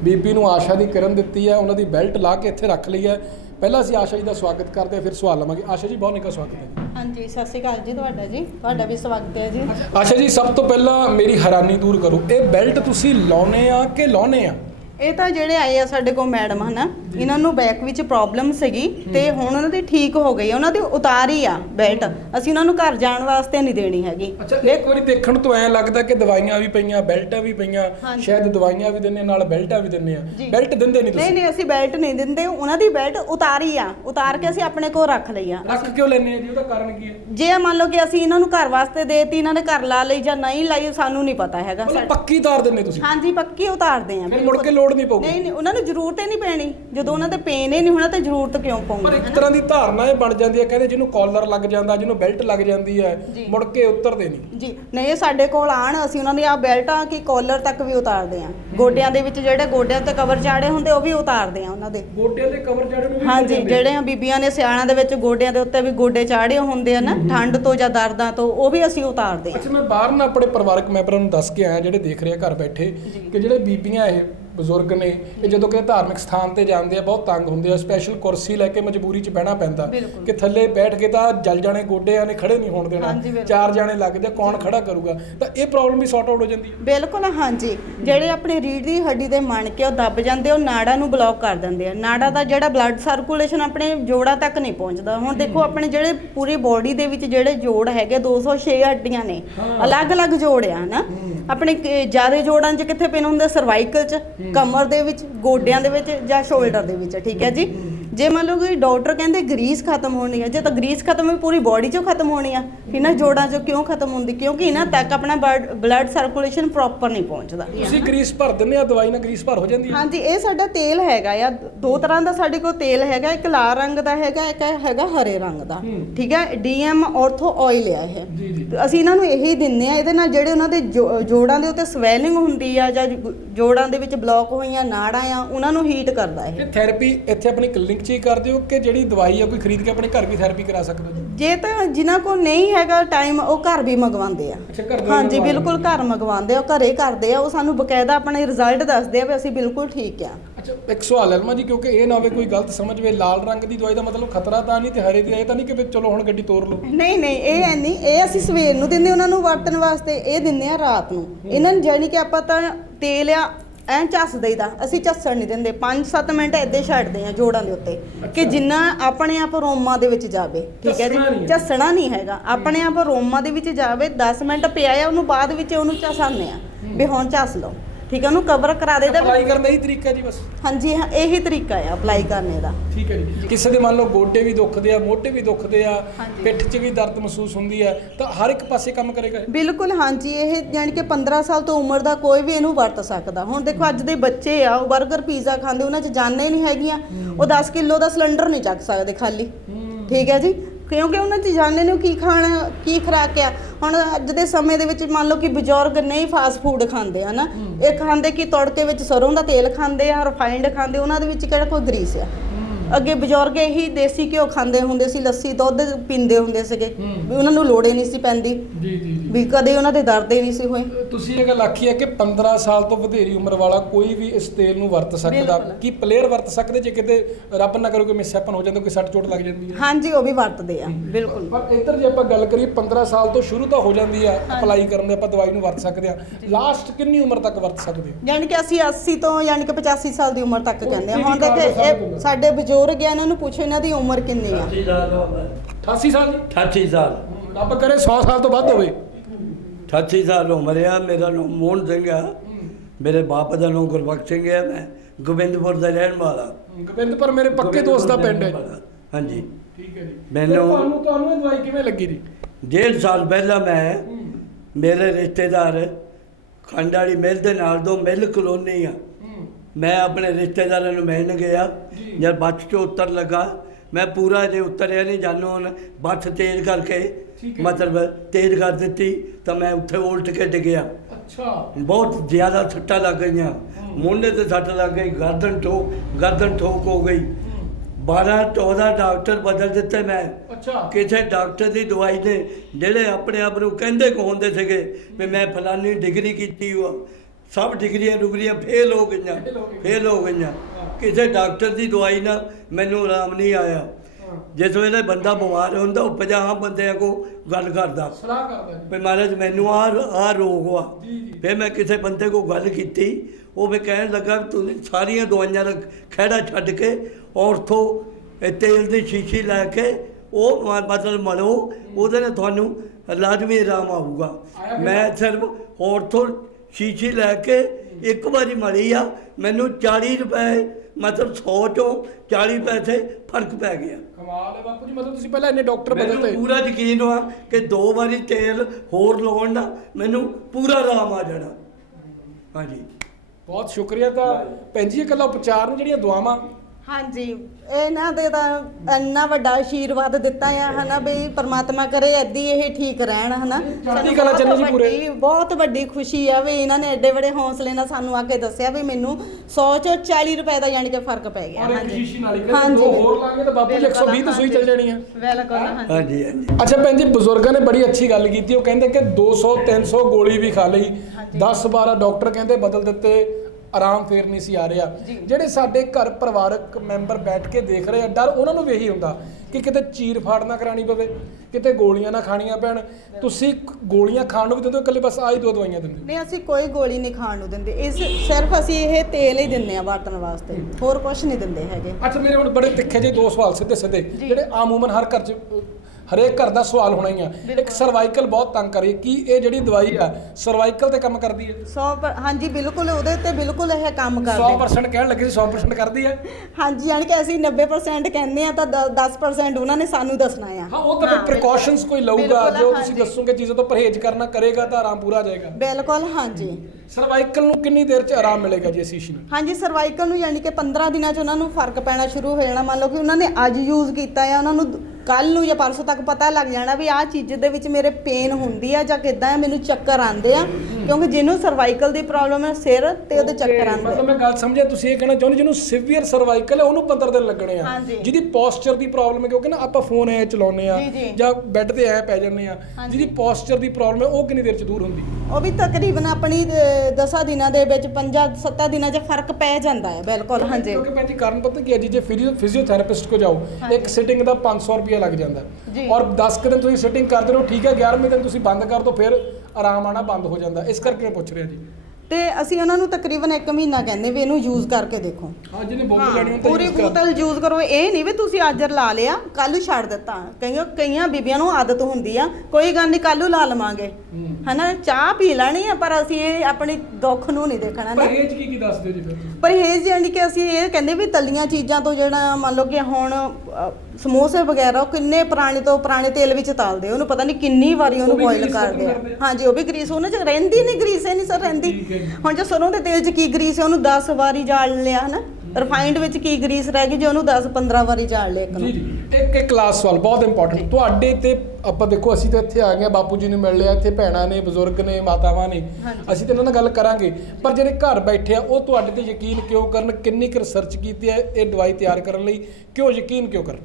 ਬੀਬੀ ਨੂੰ ਆਸ਼ਾ ਦੀ ਕਿਰਨ ਦਿੱਤੀ ਹੈ। ਉਹਨਾਂ ਦੀ ਬੈਲਟ ਲਾ ਕੇ ਇੱਥੇ ਰੱਖ ਲਈ ਹੈ। ਪਹਿਲਾਂ ਅਸੀਂ ਆਸ਼ਾ ਜੀ ਦਾ ਸਵਾਗਤ ਕਰਦੇ ਹਾਂ ਫਿਰ ਸਵਾਲ ਲਵਾਂਗੇ। ਆਸ਼ਾ ਜੀ ਬਹੁਤ ਨਿੱਘਾ ਸਵਾਗਤ ਹੈ ਜੀ। ਹਾਂਜੀ ਸਤਿ ਸ਼੍ਰੀ ਅਕਾਲ ਜੀ ਤੁਹਾਡਾ ਜੀ। ਤੁਹਾਡਾ ਵੀ ਸਵਾਗਤ ਹੈ ਜੀ। ਆਸ਼ਾ ਜੀ ਸਭ ਤੋਂ ਪਹਿਲਾਂ ਮੇਰੀ ਹੈਰਾਨੀ ਦੂਰ ਕਰੋ। ਇਹ ਬੈਲਟ ਤੁਸੀਂ ਲਾਉਨੇ ਆ ਕਿ ਲਾਉਨੇ ਆ? ਇਹ ਤਾਂ ਜਿਹੜੇ ਆਏ ਆ ਸਾਡੇ ਕੋਲ ਮੈਡਮ ਹਨਾ ਇਹਨਾਂ ਨੂੰ ਬੈਕ ਵਿੱਚ ਪ੍ਰੋਬਲਮ ਸੀਗੀ ਤੇ ਹੁਣ ਉਹਨਾਂ ਦੀ ਠੀਕ ਹੋ ਗਈ ਉਹਨਾਂ ਦੀ ਉਤਾਰੀ ਆ ਬੈਲਟ ਅਸੀਂ ਉਹਨਾਂ ਨੂੰ ਘਰ ਜਾਣ ਵਾਸਤੇ ਨਹੀਂ ਦੇਣੀ ਹੈਗੀ। ਅੱਛਾ ਇੱਕ ਵਾਰੀ ਦੇਖਣ ਤੋਂ ਐਂ ਲੱਗਦਾ ਕਿ ਦਵਾਈਆਂ ਵੀ ਪਈਆਂ ਬੈਲਟਾਂ ਵੀ ਪਈਆਂ। ਸ਼ਾਇਦ ਦਵਾਈਆਂ ਵੀ ਦਿੰਨੇ ਨਾਲ ਬੈਲਟਾਂ ਵੀ ਦਿੰਨੇ ਆ। ਬੈਲਟ ਦਿੰਦੇ ਨਹੀਂ ਨਹੀਂ ਤੁਸੀਂ? ਨਹੀਂ ਅਸੀਂ ਬੈਲਟ ਨਹੀਂ ਦਿੰਦੇ ਉਹਨਾਂ ਦੀ ਬੈਲਟ ਉਤਾਰੀ ਆ ਉਤਾਰ ਕੇ ਅਸੀਂ ਆਪਣੇ ਕੋਲ ਰੱਖ ਲਈ ਆ। ਰੱਖ ਕਿਉਂ ਲੈਣੇ ਆ ਜੀ? ਉਹਦਾ ਕਾਰਨ ਕੀ ਹੈ? ਜੇ ਮੰਨ ਲਓ ਕਿ ਅਸੀਂ ਇਹਨਾਂ ਨੂੰ ਘਰ ਵਾਸਤੇ ਦੇਤੀ ਇਹਨਾਂ ਨੇ ਘਰ ਲਾ ਲਈ ਜਾਂ ਨਹੀਂ ਲਾਈ ਸਾਨੂੰ ਨਹੀਂ ਪਤਾ ਹੈਗਾ ਪੱਕੀ ਤਾਰ ਦਿੰਨੇ ਤੁਸੀਂ? ਹਾਂਜੀ ਪੱਕੀ ਉਤਾਰਦੇ ਆ ਫਿਰ ਮੁੜ ਕੇ ਲੋੜ ਨਹੀਂ ਪਊਗੀ। ਨਹੀਂ ਨਹੀਂ ਉਹਨਾਂ ਨੂੰ ਜ਼ਰੂਰਤ ਹੀ ਨਹੀਂ ਪੈਣੀ। ਜਦੋਂ ਉਹਨਾਂ ਤੇ ਪੇਨ ਹੀ ਨਹੀਂ ਹੋਣਾ ਤੇ ਜ਼ਰੂਰਤ ਕਿਉਂ ਪਰ ਪਊਗੀ ਇੱਕ ਤਰ੍ਹਾਂ ਦੀ ਧਾਰਨਾ ਇਹ ਬਣ ਜਾਂਦੀ ਹੈ ਕਹਿੰਦੇ ਜਿਹਨੂੰ ਕਾਲਰ ਲੱਗ ਜਾਂਦਾ ਜਿਹਨੂੰ ਬੈਲਟ ਲੱਗ ਜਾਂਦੀ ਹੈ। ਮੁੜ ਕੇ ਉਤਰਦੇ ਨਹੀਂ। ਜੀ ਨਹੀਂ ਇਹ ਸਾਡੇ ਕੋਲ ਆਣ ਅਸੀਂ ਉਹਨਾਂ ਦੀ ਆ ਬੈਲਟਾਂ ਕੀ ਕਾਲਰ ਤੱਕ ਵੀ ਉਤਾਰਦੇ ਆ ਗੋਡਿਆਂ ਦੇ ਵਿੱਚ ਜਿਹੜੇ ਗੋਡਿਆਂ ਤੇ ਕਵਰ ਚਾੜੇ ਹੁੰਦੇ ਉਹ ਵੀ ਉਤਾਰਦੇ ਆ ਉਹਨਾਂ ਦੇ। ਗੋਡਿਆਂ ਦੇ ਕਵਰ ਚੜ੍ਹਨ ਨੂੰ ਵੀ ਹਾਂਜੀ। ਜਿਹੜੇ ਆ ਬੀਬੀਆਂ ਨੇ ਸਿਆਣਾਂ ਦੇ ਵਿੱਚ ਗੋਡਿਆਂ ਦੇ ਉੱਤੇ ਵੀ ਗੋਡੇ ਚਾੜੇ ਹੁੰਦੇ ਆ ਨਾ ਠੰਡ ਤੋਂ ਜਾਂ ਦਰਦਾਂ ਤੋਂ ਉਹ ਵੀ ਅਸੀਂ ਉਤਾਰਦੇ ਆ ਅੱਛਾ ਮੈਂ ਬਾਹਰ ਨਾ ਆਪਣੇ ਪਰਿਵਾਰਕ ਮੈਂਬਰਾਂ ਨੂੰ ਦੱਸ ਕੇ ਆਇਆ ਜਿਹੜੇ ਦੇਖ ਰਹੇ ਆ ਘਰ ਬੈਠੇ ਕਿ ਜਿਹੜੇ ਬੀਬੀਆਂ ਇਹ ਬਜ਼ੁਰਗ ਨੇ ਇਹ ਜਦੋਂ ਕਿਤੇ ਧਾਰਮਿਕ ਸਥਾਨ ਤੇ ਜਾਂਦੇ ਆ ਬਹੁਤ ਤੰਗ ਹੁੰਦੇ ਆ ਸਪੈਸ਼ਲ ਕੁਰਸੀ ਲੈ ਕੇ ਮਜਬੂਰੀ 'ਚ ਬਹਿਣਾ ਪੈਂਦਾ। ਕਿ ਥੱਲੇ ਬੈਠ ਕੇ ਤਾਂ ਜਲ ਜਾਣੇ ਗੋਡਿਆਂ ਨੇ ਖੜੇ ਨਹੀਂ ਹੋਣ ਦੇਣਾ। ਚਾਰ ਜਾਣੇ ਲੱਗਦੇ ਕੌਣ ਖੜਾ ਕਰੂਗਾ? ਤਾਂ ਇਹ ਪ੍ਰੋਬਲਮ ਵੀ ਸੌਟ ਆਊਟ ਹੋ ਜਾਂਦੀ ਹੈ। ਬਿਲਕੁਲ ਹਾਂਜੀ। ਜਿਹੜੇ ਆਪਣੇ ਰੀੜ ਦੀ ਹੱਡੀ ਦੇ ਮਣਕੇ ਉਹ ਦੱਬ ਜਾਂਦੇ ਉਹ ਨਾੜਾਂ ਨੂੰ ਬਲੌਕ ਕਰ ਦਿੰਦੇ ਆ। ਨਾੜਾਂ ਦਾ ਜਿਹੜਾ ਬਲੱਡ ਸਰਕੂਲੇਸ਼ਨ ਆਪਣੇ ਜੋੜਾਂ ਤੱਕ ਨਹੀਂ ਪਹੁੰਚਦਾ। ਹੁਣ ਦੇਖੋ ਆਪਣੇ ਜਿਹੜੇ ਪੂਰੀ ਬੋਡੀ ਦੇ ਵਿੱਚ ਜਿਹੜੇ ਜੋੜ ਹੈਗੇ 206 ਹੱਡੀਆਂ ਨੇ ਅਲੱਗ-ਅਲੱਗ ਜੋੜ ਆ ਨਾ ਆਪਣੇ ਜ਼ਿਆਦਾ ਜੋੜਾਂ 'ਚ ਕਿੱਥੇ ਪੈਣ ਹੁੰਦੇ ਸਰਵਾਈਕਲ 'ਚ। ਕਮਰ ਦੇ ਵਿੱਚ ਗੋਡਿਆਂ ਦੇ ਵਿੱਚ ਜਾਂ ਸ਼ੋਲਡਰ ਦੇ ਵਿੱਚ ਠੀਕ ਹੈ ਜੀ? ਜੇ ਮੰਨ ਲਓ ਕਿ ਡਾਕਟਰ ਕਹਿੰਦੇ ਗਰੀਸ ਖਤਮ ਹੋਣੀ ਹੈ ਜੇ ਤਾਂ ਗਰੀਸ ਖਤਮ ਹੋਈ ਪੂਰੀ ਬੋਡੀ 'ਚੋਂ ਖਤਮ ਹੋਣੀ ਆ ਇਹਨਾਂ ਜੋੜਾਂ 'ਚੋਂ ਕਿਉਂ ਖਤਮ ਹੁੰਦੀ? ਕਿਉਂਕਿ ਇਹਨਾਂ ਤੱਕ ਆਪਣਾ ਬਲੱਡ ਸਰਕੂਲੇਸ਼ਨ ਪ੍ਰੋਪਰ ਨਹੀਂ ਪਹੁੰਚਦਾ। ਤੁਸੀਂ ਗਰੀਸ ਭਰ ਦਿੰਦੇ ਆ ਦਵਾਈ ਨਾਲ ਗਰੀਸ ਭਰ ਹੋ ਜਾਂਦੀ ਹੈ ਹਾਂਜੀ ਇਹ ਸਾਡਾ ਤੇਲ ਹੈਗਾ ਆ। ਦੋ ਤਰ੍ਹਾਂ ਦਾ ਸਾਡੇ ਕੋਲ ਤੇਲ ਹੈਗਾ ਇੱਕ ਲਾਲ ਰੰਗ ਦਾ ਹੈਗਾ ਇੱਕ ਹੈਗਾ ਹਰੇ ਰੰਗ ਦਾ। ਠੀਕ ਹੈ ਡੀਐਮ ਆਰਥੋ ਆਇਲ ਆ ਇਹ। ਅਸੀਂ ਇਹਨਾਂ ਨੂੰ ਇਹੀ ਦਿੰਨੇ ਆ ਇਹਦੇ ਨਾਲ ਜਿਹੜੇ ਉਹਨਾਂ ਦੇ ਜੋੜਾਂ ਦੇ ਉੱਤੇ ਸਵੈਲਿੰਗ ਹੁੰਦੀ ਆ ਜਾਂ ਜੋੜਾਂ ਦੇ ਵਿੱਚ ਬਲੌਕ ਹੋਈਆਂ ਨਾੜਾਂ ਆ ਉਹਨਾਂ ਨੂੰ ਹੀਟ ਕਰਦਾ ਇਹ। ਇਹ ਥੈਰੇਪੀ ਇੱਥੇ ਆਪਣੀ ਕਲੀਨਿਕ 'ਚ ਹੀ ਕਰਦੇ ਹੋ ਕਿ ਜਿਹੜੀ ਦਵਾਈ ਆ ਕੋਈ ਖਰੀਦ ਕੇ ਆਪਣੇ ਘਰ ਵੀ ਥੈਰੇਪੀ ਕਰਾ ਸਕਦੇ ਹੋ ਜੀ? ਤਾਂ ਜਿਨ੍ਹਾਂ ਕੋਲ ਨਹੀਂ ਹੈਗਾ ਟਾਈਮ ਉਹ ਘਰ ਵੀ ਮੰਗਵਾਉਂਦੇ ਆ। ਅੱਛਾ ਘਰ ਦੇ ਹਾਂਜੀ ਬਿਲਕੁਲ ਘਰ ਮੰਗਵਾਉਂਦੇ ਆ ਉਹ ਘਰੇ ਕਰਦੇ ਆ ਉਹ ਸਾਨੂੰ ਬਕਾਇਦਾ ਆਪਣੇ ਰਿਜ਼ਲਟ ਦੱਸਦੇ ਆ ਵੀ ਅਸੀਂ ਬਿਲਕੁਲ ਠੀਕ ਆ। ਅੱਛਾ ਇੱਕ ਸਵਾਲ ਹੈ ਅਲਮਾ ਜੀ ਕਿਉਂਕਿ ਇਹ ਨਾ ਹੋਵੇ ਕੋਈ ਗਲਤ ਸਮਝ ਵੇ ਲਾਲ ਰੰਗ ਦੀ ਦਵਾਈ ਦਾ ਮਤਲਬ ਖਤਰਾ ਤਾਂ ਨਹੀਂ ਤੇ ਹਰੇ ਦੀ ਇਹ ਤਾਂ ਨਹੀਂ ਕਿ ਵੀ ਚਲੋ ਹੁਣ ਗੱਡੀ ਤੋਰ ਲਓ। ਨਹੀਂ ਨਹੀਂ ਇਹ ਐ ਨਹੀਂ ਇਹ ਅਸੀਂ ਸਵੇਰ ਨੂੰ ਦਿੰਦੇ ਉਹਨਾਂ ਨੂੰ ਵਰਤਣ ਵਾਸਤੇ ਇਹ ਦਿੰਦੇ ਆ ਰਾਤ ਨੂੰ। ਇਹਨਾਂ ਨੂੰ ਜਾਨੀ ਕਿ ਆਪਾਂ ਤਾਂ ਤੇਲ ਆ ਐਂ ਝੱਸ ਦੇਈਦਾ। ਅਸੀਂ ਝੱਸਣ ਨਹੀਂ ਦਿੰਦੇ। 5-7 ਮਿੰਟ ਹੀ ਛੱਡਦੇ ਆ ਜੋੜਾਂ ਦੇ ਉੱਤੇ ਕਿ ਜਿੰਨਾ ਆਪਣੇ ਆਪ ਰੋਮਾਂ ਦੇ ਵਿੱਚ ਜਾਵੇ। ਠੀਕ ਹੈ ਜੀ। ਝੱਸਣਾ ਨਹੀਂ ਹੈਗਾ। ਆਪਣੇ ਆਪ ਰੋਮਾਂ ਦੇ ਵਿੱਚ ਜਾਵੇ 10 ਮਿੰਟ ਪਿਆ ਆ ਉਹਨੂੰ ਬਾਅਦ ਵਿੱਚ ਉਹਨੂੰ ਝਸਾਉਂਦੇ ਆ ਵੀ ਹੁਣ ਝੱਸ ਲਓ। ਠੀਕ ਹੈ ਉਹਨੂੰ ਕਵਰ ਕਰਾ ਦੇਦਾ ਅਪਲਾਈ ਕਰਨ ਦਾ ਹੀ ਤਰੀਕਾ ਜੀ ਬਸ। ਹਾਂਜੀ ਹਾਂ ਇਹੀ ਤਰੀਕਾ ਆ ਅਪਲਾਈ ਕਰਨੇ ਦਾ। ਠੀਕ ਹੈ ਜੀ। ਕਿਸੇ ਦੇ ਮੰਨ ਲਓ ਗੋਡੇ ਵੀ ਦੁਖਦੇ ਆ ਮੋਢੇ ਵੀ ਦੁਖਦੇ ਆ ਪਿੱਠ 'ਚ ਵੀ ਦਰਦ ਮਹਿਸੂਸ ਹੁੰਦੀ ਹੈ ਤਾਂ ਹਰ ਇੱਕ ਪਾਸੇ ਕੰਮ ਕਰੇਗਾ ਇਹ? ਬਿਲਕੁਲ ਹਾਂਜੀ ਇਹ ਯਾਨੀ ਕਿ 15 ਸਾਲ ਤੋਂ ਉਮਰ ਦਾ ਕੋਈ ਵੀ ਇਹਨੂੰ ਵਰਤ ਸਕਦਾ। ਹੁਣ ਦੇਖੋ ਅੱਜ ਦੇ ਬੱਚੇ ਆ ਉਹ 버ਗਰ ਪੀਜ਼ਾ ਖਾਂਦੇ ਉਹਨਾਂ 'ਚ ਜਾਨਾਂ ਹੀ ਨਹੀਂ ਹੈਗੀਆਂ। ਉਹ 10 ਕਿਲੋ ਦਾ ਸਿਲੰਡਰ ਨਹੀਂ ਚੱਕ ਸਕਦੇ ਖਾਲੀ। ਠੀਕ ਹੈ ਜੀ? ਕਿਉਂਕਿ ਉਹਨਾਂ 'ਚ ਜਾਣੇ ਨੂੰ ਕੀ ਖਾਣਾ ਕੀ ਖੁਰਾਕ ਆ ਹੁਣ ਅੱਜ ਦੇ ਸਮੇਂ ਦੇ ਵਿੱਚ ਮੰਨ ਲਓ ਕਿ ਬਜ਼ੁਰਗ ਨਹੀਂ ਫਾਸਟ ਫੂਡ ਖਾਂਦੇ ਹਨਾ? ਇਹ ਖਾਂਦੇ ਕਿ ਤੜਕੇ ਵਿੱਚ ਸਰੋਂ ਦਾ ਤੇਲ ਖਾਂਦੇ ਆ ਰਿਫਾਈਨਡ ਖਾਂਦੇ ਉਹਨਾਂ ਦੇ ਵਿੱਚ ਕਿਹੜਾ ਕੋਈ ਗਰੀਸ ਆ ਅੱਗੇ ਬਜ਼ੁਰਗ ਇਹੀ ਦੇਸੀ ਘਿਓ ਖਾਂਦੇ ਹੁੰਦੇ ਸੀ ਲੱਸੀ ਦੁੱਧ ਪੀਂਦੇ ਹੁੰਦੇ ਸੀਗੇ। ਵੀ ਉਹਨਾਂ ਨੂੰ ਲੋੜ ਨਹੀਂ ਸੀ ਪੈਂਦੀ। ਜੀ ਜੀ ਜੀ। ਵੀ ਕਦੇ ਉਹਨਾਂ ਦੇ ਦਰਦ ਹੀ ਨਹੀਂ ਸੀ ਹੋਏ। ਤੁਸੀਂ ਇਹ ਗੱਲ ਆਖੀ ਹੈ ਕਿ 15 ਸਾਲ ਤੋਂ ਵਧੇਰੀ ਉਮਰ ਵਾਲਾ ਕੋਈ ਵੀ ਇਸ ਤੇਲ ਨੂੰ ਵਰਤ ਸਕਦਾ। ਬਿਲਕੁਲ। ਕੀ ਪਲੇਅਰ ਵਰਤ ਸਕਦੇ? ਜੇ ਕਿਤੇ ਰੱਬ ਨਾ ਕਰੇ ਕੋਈ ਮਿਸਹੈਪਨ ਹੋ ਜਾਂਦਾ ਕੋਈ ਸੱਟ ਚੋਟ ਲੱਗ ਜਾਂਦੀ ਹੈ। ਹਾਂਜੀ ਉਹ ਵੀ ਵਰਤਦੇ ਆ। ਬਿਲਕੁਲ। ਪਰ ਇੱਧਰ ਜੇ ਆਪਾਂ ਗੱਲ ਕਰੀਏ 15 ਸਾਲ ਤੋਂ ਸ਼ੁਰੂ ਤਾਂ ਹੋ ਜਾਂਦੀ ਆ ਅਪਲਾਈ ਕਰਨ ਦੇ ਆਪਾਂ ਦਵਾਈ ਨੂੰ ਵਰਤ ਸਕਦੇ ਆ। ਲਾਸਟ ਕਿੰਨੀ ਉਮਰ ਤੱਕ ਵਰਤ ਸਕਦੇ ਆ? ਯਾਨੀ ਕਿ ਅਸੀਂ 80 ਤੋਂ ਯਾਨੀ ਕਿ 85 ਸਾਲ ਦੀ ਉਮਰ ਤੱਕ ਕਹਿੰਦੇ ਆ। ਹੁਣ ਦੇਖੇ ਇਹ? ਸਾਡੇ ਬਜ਼ੁਰਗ ਆ ਇਹਨਾਂ ਨੂੰ ਪੁੱਛੋ ਇਹਨਾਂ ਦੀ ਉਮਰ ਕਿੰਨੀ ਆ। 88 ਸਾਲ ਹੋ ਗਏ 88 ਸਾਲ ਜੀ? 88 ਸਾਲ। ਰੱਬ ਕਰੇ 100 ਸਾਲ ਤੋਂ ਵੱਧ ਹੋਵੇ। 88 ਸਾਲ ਉਮਰ ਆ ਮੇਰਾ ਨਾਮ ਮੋਹਨ ਸਿੰਘ ਆ। ਮੇਰੇ ਬਾਪ ਦਾ ਨਾਮ ਗੁਰਬਖਸ਼ ਸਿੰਘ ਹੈ ਮੈਂ ਗੋਬਿੰਦਪੁਰ ਦਾ ਰਹਿਣ ਵਾਲਾ। ਗੋਬਿੰਦਪੁਰ ਮੇਰੇ ਪੱਕੇ ਦੋਸਤ ਦਾ ਪਿੰਡ ਹੈ ਹਾਂਜੀ। ਠੀਕ ਹੈ ਜੀ। ਮੈਨੂੰ- ਤੁਹਾਨੂੰ ਤੁਹਾਨੂੰ ਇਹ ਦਵਾਈ ਕਿਵੇਂ ਲੱਗੀ ਜੀ? ਡੇਢ ਸਾਲ ਪਹਿਲਾਂ ਮੈਂ ਮੇਰੇ ਰਿਸ਼ਤੇਦਾਰ ਖੰਡ ਵਾਲੀ ਮਿਲ ਦੇ ਨਾਲ ਦੋ ਮਿਲ ਕਲੋਨੀ ਆ। ਮੈਂ ਆਪਣੇ ਰਿਸ਼ਤੇਦਾਰਾਂ ਨੂੰ ਮਿਲਣ ਗਿਆ। ਜਦ ਬੱਸ 'ਚੋਂ ਉਤਰ ਲੱਗਾ ਮੈਂ ਪੂਰਾ ਜੇ ਉਤਰਿਆ ਨਹੀਂ ਜਾਨੂ ਹੁਣ ਬੱਸ ਤੇਜ਼ ਕਰਕੇ। ਮਤਲਬ ਤੇਜ਼ ਕਰ ਦਿੱਤੀ ਤਾਂ ਮੈਂ ਉੱਥੇ ਉਲਟ ਕੇ ਡਿੱਗਿਆ। ਅੱਛਾ। ਬਹੁਤ ਜ਼ਿਆਦਾ ਸੱਟਾਂ ਲੱਗ ਗਈਆਂ। ਮੁੰਡੇ ਤੇ ਸੱਟ ਲੱਗ ਗਈ ਗਰਦਨ ਠੋਕ ਗਰਦਨ ਠੋਕ ਹੋ ਗਈ। 12 14 ਡਾਕਟਰ ਬਦਲ ਦਿੱਤੇ ਮੈਂ। ਅੱਛਾ। ਕਿਸੇ ਡਾਕਟਰ ਦੀ ਦਵਾਈ ਨੇ ਜਿਹੜੇ ਆਪਣੇ ਆਪ ਨੂੰ ਕਹਿੰਦੇ ਕੋ ਹੁੰਦੇ ਸੀਗੇ ਵੀ ਮੈਂ ਫਲਾਨੀ ਡਿਗਰੀ ਕੀਤੀ ਹੋ ਸਭ ਡਿਗਰੀਆਂ ਡੁਗਰੀਆਂ ਫੇਲ ਹੋ ਗਈਆਂ। ਫੇਲ ਹੋ ਗਈਆਂ। ਕਿਸੇ ਡਾਕਟਰ ਦੀ ਦਵਾਈ ਨਾਲ ਮੈਨੂੰ ਆਰਾਮ ਨਹੀਂ ਆਇਆ। ਜਿਸ ਵੇਲੇ ਬੰਦਾ ਬਿਮਾਰ ਹੁੰਦਾ ਉਹ 50 ਬੰਦਿਆਂ ਕੋ ਗੱਲ ਕਰਦਾ। ਸਲਾਹ ਕਰਦਾ ਵੀ ਮਹਾਰਾਜ ਮੈਨੂੰ ਆ ਆ ਰੋਗ ਜੀ। ਫਿਰ ਮੈਂ ਕਿਸੇ ਬੰਦੇ ਕੋ ਗੱਲ ਕੀਤੀ। ਉਹ ਵੀ ਕਹਿਣ ਲੱਗਾ ਤੁਸੀਂ ਸਾਰੀਆਂ ਦਵਾਈਆਂ ਦਾ ਖਹਿੜਾ ਛੱਡ ਕੇ ਔਰਥੋ ਇਹ ਤੇਲ ਦੀ ਸ਼ੀਸ਼ੀ ਲੈ ਕੇ ਉਹ ਮਤਲਬ ਮਲੋ ਉਹਦੇ ਨਾਲ ਤੁਹਾਨੂੰ ਲਾਜ਼ਮੀ ਆਰਾਮ ਆਊਗਾ? ਮੈਂ ਸਿਰਫ ਔਰਥੋ ਸ਼ੀਸ਼ੀ ਲੈ ਕੇ ਇੱਕ ਵਾਰੀ ਮਲੀ ਆ ਮੈਨੂੰ 40 ਰੁਪਏ ਮਤਲਬ 100 ਚੋਂ 40 ਪੈਸੇ ਫ਼ਰਕ ਪੈ ਗਿਆ। ਕਮਾਲ ਹੈ ਬਾਪੂ ਜੀ ਮਤਲਬ ਤੁਸੀਂ ਪਹਿਲਾਂ ਇੰਨੇ ਡਾਕਟਰ ਮੈਨੂੰ ਬਦਲਤੇ ਪੂਰਾ ਯਕੀਨ ਵਾ ਕਿ ਦੋ ਵਾਰੀ ਤੇਲ ਹੋਰ ਲਾਉਣ ਨਾਲ ਮੈਨੂੰ ਪੂਰਾ ਆਰਾਮ ਆ ਜਾਣਾ। ਹਾਂਜੀ। ਬਹੁਤ ਸ਼ੁਕਰੀਆ ਤਾਂ। ਭੈਣ ਜੀ ਇਕੱਲਾ ਉਪਚਾਰ ਨੇ ਜਿਹੜੀਆਂ ਦੁਆਵਾਂ ਹਾਂਜੀ ਇਹਨਾਂ ਦੇ ਤਾਂ ਇੰਨਾ ਵੱਡਾ ਆਸ਼ੀਰਵਾਦ ਦਿੱਤਾ ਆ ਹਨਾ ਵੀ ਪ੍ਰਮਾਤਮਾ ਕਰੇ ਏਦੀ ਇਹ ਠੀਕ ਰਹਿਣ ਹਨਾ? ਚੜ੍ਹਦੀ ਕਲਾ ਚ ਨੇ ਜੀ ਪੂਰੇ। ਬਹੁਤ ਵੱਡੀ ਖੁਸ਼ੀ ਆ ਵੀ ਇਹਨਾਂ ਨੇ ਐਡੇ ਵੱਡੇ ਹੌਸਲੇ ਨਾਲ ਸਾਨੂੰ ਆ ਕੇ ਦੱਸਿਆ ਵੀ ਮੈਨੂੰ 100 ਚੋਂ 40 ਰੁਪਏ ਦਾ ਯਾਨੀ ਕਿ ਫ਼ਰਕ ਪੈ ਗਿਆ ਹਾਂਜੀ। ਸ਼ੀਸ਼ੀ ਨਾਲ ਹੀ ਕਹਿੰਦੇ ਦੋ ਹੋਰ ਲਾਂਗੇ ਤਾਂ ਬਾਪੂ ਜੀ 120 ਤੋਂ ਸੂਈ ਚੱਲ ਜਾਣੀ ਆ। ਬਿਲਕੁਲ ਹਾਂਜੀ। ਹਾਂਜੀ ਹਾਂਜੀ। ਅੱਛਾ ਭੈਣ ਜੀ ਬਜ਼ੁਰਗਾਂ ਨੇ ਬੜੀ ਅੱਛੀ ਗੱਲ ਕੀਤੀ ਉਹ ਕਹਿੰਦੇ ਕਿ 200 300 ਗੋਲੀ ਵੀ ਖਾ ਲਈ। 10 12 ਡਾਕਟਰ ਕਹਿੰਦੇ ਬਦਲ ਦਿੱਤੇ ਆਰਾਮ ਫੇਰ ਨਹੀਂ ਸੀ ਆ ਰਿਹਾ। ਜਿਹੜੇ ਸਾਡੇ ਘਰ ਪਰਿਵਾਰਕ ਮੈਂਬਰ ਬੈਠ ਕੇ ਦੇਖ ਰਹੇ ਆ ਡਰ ਉਹਨਾਂ ਨੂੰ ਵੀ ਇਹੀ ਹੁੰਦਾ ਕਿ ਕਿਤੇ ਚੀਰ ਫਾੜ ਨਾ ਕਰਾਣੀ ਪਵੇ ਕਿਤੇ ਗੋਲੀਆਂ ਨਾ ਖਾਣੀਆਂ ਪੈਣ। ਤੁਸੀਂ ਗੋਲੀਆਂ ਖਾਣ ਨੂੰ ਵੀ ਦਿੰਦੇ ਹੋ ਇਕੱਲੇ ਬਸ ਆਹੀ ਦੋ ਦਵਾਈਆਂ ਦਿੰਦੇ ਹੋ? ਨਹੀਂ ਅਸੀਂ ਕੋਈ ਗੋਲੀ ਨਹੀਂ ਖਾਣ ਨੂੰ ਦਿੰਦੇ। ਇਸ ਸਿਰਫ ਅਸੀਂ ਇਹ ਤੇਲ ਹੀ ਦਿੰਦੇ ਆ ਵਰਤਣ ਵਾਸਤੇ। ਹੋਰ ਕੁਝ ਨਹੀਂ ਦਿੰਦੇ ਹੈਗੇ। ਅੱਛਾ ਮੇਰੇ ਹੁਣ ਬੜੇ ਤਿੱਖੇ ਜਿਹੇ ਦੋ ਸਵਾਲ ਸਿੱਧੇ ਸਿੱਧੇ ਜਿਹੜੇ ਆਮੂਮਨ ਹਰ ਘਰ 'ਚ ਹਰੇਕ ਘਰ ਦਾ ਸਵਾਲ ਹੋਣਾ ਹੀ ਆ। ਇੱਕ ਸਰਵਾਈਕਲ ਬਹੁਤ ਤੰਗ ਕਰੀ ਕੀ ਇਹ ਜਿਹੜੀ ਦਵਾਈ ਆ ਸਰਵਾਈਕਲ ਤੇ ਕੰਮ ਕਰਦੀ ਹੈ 100 ਹਾਂਜੀ ਬਿਲਕੁਲ ਉਹਦੇ ਤੇ ਬਿਲਕੁਲ ਇਹ ਕੰਮ ਕਰਦੇ। 100% ਕਹਿਣ ਲੱਗੇ ਸੀ 100% ਕਰਦੀ ਹੈ ਹਾਂਜੀ ਯਾਨੀ ਕਿ ਅਸੀਂ 90% ਕਹਿੰਦੇ ਆ ਤਾਂ ਦ- 10% ਉਹਨਾਂ ਨੇ ਸਾਨੂੰ ਦੱਸਣਾ ਆ। ਹਾਂ ਉਹ ਤਾਂ ਪ੍ਰੀਕਾਸ਼ਨਸ ਕੋਈ ਲਊਗਾ ਜੋ ਤੁਸੀਂ। ਦੱਸੋਗੇ ਚੀਜ਼ਾਂ ਤੋਂ ਪਰਹੇਜ਼ ਕਰਨਾ ਕਰੇਗਾ ਤਾਂ ਆਰਾਮ ਪੂਰਾ ਜਾਏਗਾ। ਬਿਲਕੁਲ ਹਾਂਜੀ। ਸਰਵਾਈਕਲ ਨੂੰ ਕਿੰਨੀ ਦੇਰ 'ਚ ਆਰਾਮ ਮਿਲੇਗਾ ਜੀ ਇਸ ਨਾਲ ਹਾਂਜੀ ਸਰਵਾਈਕਲ ਨੂੰ ਯਾਨੀ ਕਿ 15 ਦਿਨਾਂ 'ਚ ਉਹਨਾਂ ਨੂੰ ਫ਼ਰਕ ਪੈਣਾ ਸ਼ੁਰੂ ਹੋ ਜਾਣਾ। ਮੰਨ ਲਓ ਕਿ ਉਹਨਾਂ ਨੇ ਅੱਜ ਯੂਜ਼ ਕੀਤਾ ਆ ਉਹਨਾਂ ਨੂੰ ਕੱਲ ਨੂੰ ਜਾਂ ਪਰਸੋਂ ਤੱਕ ਪਤਾ ਲੱਗ ਜਾਣਾ ਵੀ ਆਹ ਚੀਜ਼ ਦੇ ਵਿੱਚ ਮੇਰੇ ਪੇਨ ਹੁੰਦੀ ਆ ਜਾਂ ਕਿਦਾਂ ਆ ਮੈਨੂੰ ਚੱਕਰ ਆਉਂਦੇ ਆ ਕਿਉਂਕਿ ਜਿਹਨੂੰ ਸਰਵਾਈਕਲ ਦੀ ਪ੍ਰੋਬਲਮ ਹੈ ਸਿਰ ਤੇ ਉਹਦੇ ਚੱਕਰ ਆਉਂਦੇ ਮਤਲਬ ਆ। ਮੈਂ ਗੱਲ ਸਮਝਿਆ ਤੁਸੀਂ ਇਹ ਕਹਿਣਾ ਚਾਹੁੰਦੇ ਜਿਹਨੂੰ ਸਿਵੀਅਰ ਸਰਵਾਈਕਲ ਹੈ ਉਹਨੂੰ 15 ਦਿਨ ਲੱਗਣੇ ਆ ਹਾਂਜੀ। ਜਿਹਦੀ ਪੋਸਚਰ ਦੀ ਪ੍ਰੋਬਲਮ ਹੈ ਕਿਉਂਕਿ ਨਾ ਆਪਾਂ ਫੋਨ ਐ ਚਲਾਉਂਦੇ ਆ ਜੀ, ਜੀ। ਜਾਂ ਬੈੱਡ ਤੇ ਐ ਪੈ ਜਾਂਦੇ ਆ। ਜਿਹਦੀ ਪੋਸਚਰ ਦੀ ਪ੍ਰੋਬਲਮ ਹੈ ਉਹ ਕਿੰਨੀ ਦੇਰ 'ਚ ਦੂਰ ਹੁੰਦੀ ਉਹ ਵੀ ਤਕਰੀਬਨ ਆਪਣੀ 10 ਦਿਨਾਂ ਦੇ ਵਿੱਚ 5-7 ਦਿਨਾਂ 'ਚ ਫ਼ਰਕ ਪੈ ਜਾਂਦਾ ਹੈ ਬਿਲਕੁਲ ਹਾਂਜੀ ਕਿਉਂਕਿ ਭੈਣ ਜੀ ਕਾਰਨ ਪਤਾ ਕੀ ਹੈ ਜੀ ਜੇ ਫਿਜ਼ੀਓਥੈਰੇਪਿਸਟ ਕੋ ਜਾਓ ਇੱਕ ਸਿਟਿੰਗ ਦਾ 500 ਰੁਪਏ ਲੱਗ ਜਾਂਦਾ। ਜੀ। ਔਰ 10 ਕੁ ਦਿਨ ਤੁਸੀਂ ਸਿਟਿੰਗ ਕਰਦੇ ਰਹੋ ਠੀਕ ਹੈ 11ਵੇਂ ਦਿਨ ਤੁਸੀਂ ਬੰਦ ਕਰ ਦੋ ਫਿਰ ਆਰਾਮ ਆਣਾ ਬੰਦ ਹੋ ਜਾਂਦਾ। ਇਸ ਕਰਕੇ ਮੈਂ ਪੁੱਛ ਰਿਹਾ ਜੀ। ਤੇ ਅਸੀਂ ਉਹਨਾਂ ਨੂੰ ਤਕਰੀਬਨ 1 ਮਹੀਨਾ ਕਹਿੰਦੇ ਵੀ ਇਹਨੂੰ ਯੂਜ਼ ਕਰਕੇ ਦੇਖੋ। ਹਾਂ ਜਿਹਨੇ ਬੋਤਲ ਲੈਣੀ ਤਾਂ ਪੂਰੀ ਬੋਤਲ ਯੂਜ਼ ਕਰੋ। ਇਹ ਨਹੀਂ ਵੀ ਤੁਸੀਂ ਅੱਜ ਲਾ ਲਿਆ ਕੱਲ ਛੱਡ ਦਿੱਤਾ। ਕਈਆਂ ਕਈਆਂ ਬੀਬੀਆਂ ਨੂੰ ਆਦਤ ਹੁੰਦੀ ਆ ਕੋਈ ਗੱਲ ਨਹੀਂ ਕੱਲ ਲਾ ਲਵਾਂਗੇ। ਹੂੰ। ਹਨਾ ਚਾਹ ਪੀ ਲੈਣੀ ਆ ਪਰ ਅਸੀਂ ਇਹ ਆਪਣੀ ਦੁੱਖ ਨੂੰ ਨਹੀਂ ਦੇਖਣਾ ਨਾ। ਪਰਹੇਜ਼ ਕੀ ਕੀ ਦੱਸ ਦਿਓ ਜੀ ਫਿਰ ਤੁਸੀਂ? ਪਰਹੇਜ਼ ਯਾਨੀ ਕਿ ਅਸੀਂ ਇਹ ਕਹਿੰਦੇ ਵੀ ਤਲੀਆਂ ਚੀਜ਼ਾਂ ਤੋਂ ਜਿਹੜਾ ਮੰਨ ਲਓ ਕਿ ਹੁਣ ਅ, ਸਮੋਸੇ ਵਗੈਰਾ ਉਹ ਕਿੰਨੇ ਪੁਰਾਣੇ ਤੋਂ ਪੁਰਾਣੇ ਤੇਲ ਵਿੱਚ ਤਲਦੇ ਉਹਨੂੰ ਪਤਾ ਨਹੀਂ ਕਿੰਨੀ ਵਾਰੀ ਉਹ ਉਹਨੂੰ ਬੋਇਲ ਕਰਦੇ ਆ। ਹਾਂਜੀ ਉਹ ਵੀ ਗਰੀਸ ਉਹਨਾਂ 'ਚ ਰਹਿੰਦੀ ਨਹੀਂ ਗਰੀਸ ਹੀ ਨਹੀਂ ਸਰ ਰਹਿੰਦੀ। ਹੁਣ ਜੇ ਸਰੋਂ ਦੇ ਤੇਲ 'ਚ ਕੀ ਗਰੀਸ ਹੈ ਉਹਨੂੰ 10 ਵਾਰੀ ਜਾਲ ਲਿਆ ਹਨਾ? ਰਿਫਾਈਨਡ ਵਿੱਚ ਕੀ ਗਰੀਸ ਰਹਿ ਗਈ ਜੇ ਉਹਨੂੰ 10 15 ਵਾਰੀ ਜਾਲ ਲਿਆ ਇੱਕ ਨੂੰ। ਜੀ ਇੱਕ ਇੱਕ ਕਲਾਸ ਸਵਾਲ ਬਹੁਤ ਇੰਪੋਰਟੈਂਟ ਤੁਹਾਡੇ ਤੇ ਆਪਾਂ ਦੇਖੋ ਅਸੀਂ ਤਾਂ ਇੱਥੇ ਆ ਗਏ ਬਾਪੂ ਜੀ ਨੂੰ ਮਿਲ ਲਿਆ ਇੱਥੇ ਭੈਣਾਂ ਨੇ ਬਜ਼ੁਰਗ ਨੇ ਮਾਤਾਵਾਂ ਨੇ। ਅਸੀਂ ਤਾਂ ਇਹਨਾਂ ਨਾਲ ਗੱਲ ਕਰਾਂਗੇ। ਪਰ ਜਿਹੜੇ ਘਰ ਬੈਠੇ ਆ ਉਹ ਤੁਹਾਡੇ ਤੇ ਯਕੀਨ ਕਿਉਂ ਕਰਨ? ਕਿੰਨੀ ਕੁ ਰਿਸਰਚ ਕੀਤੀ ਹੈ ਇਹ ਦਵਾਈ ਤਿਆਰ ਕਰਨ ਲਈ? ਕਿਉਂ ਯਕੀਨ ਕਿਉਂ ਕਰਨ?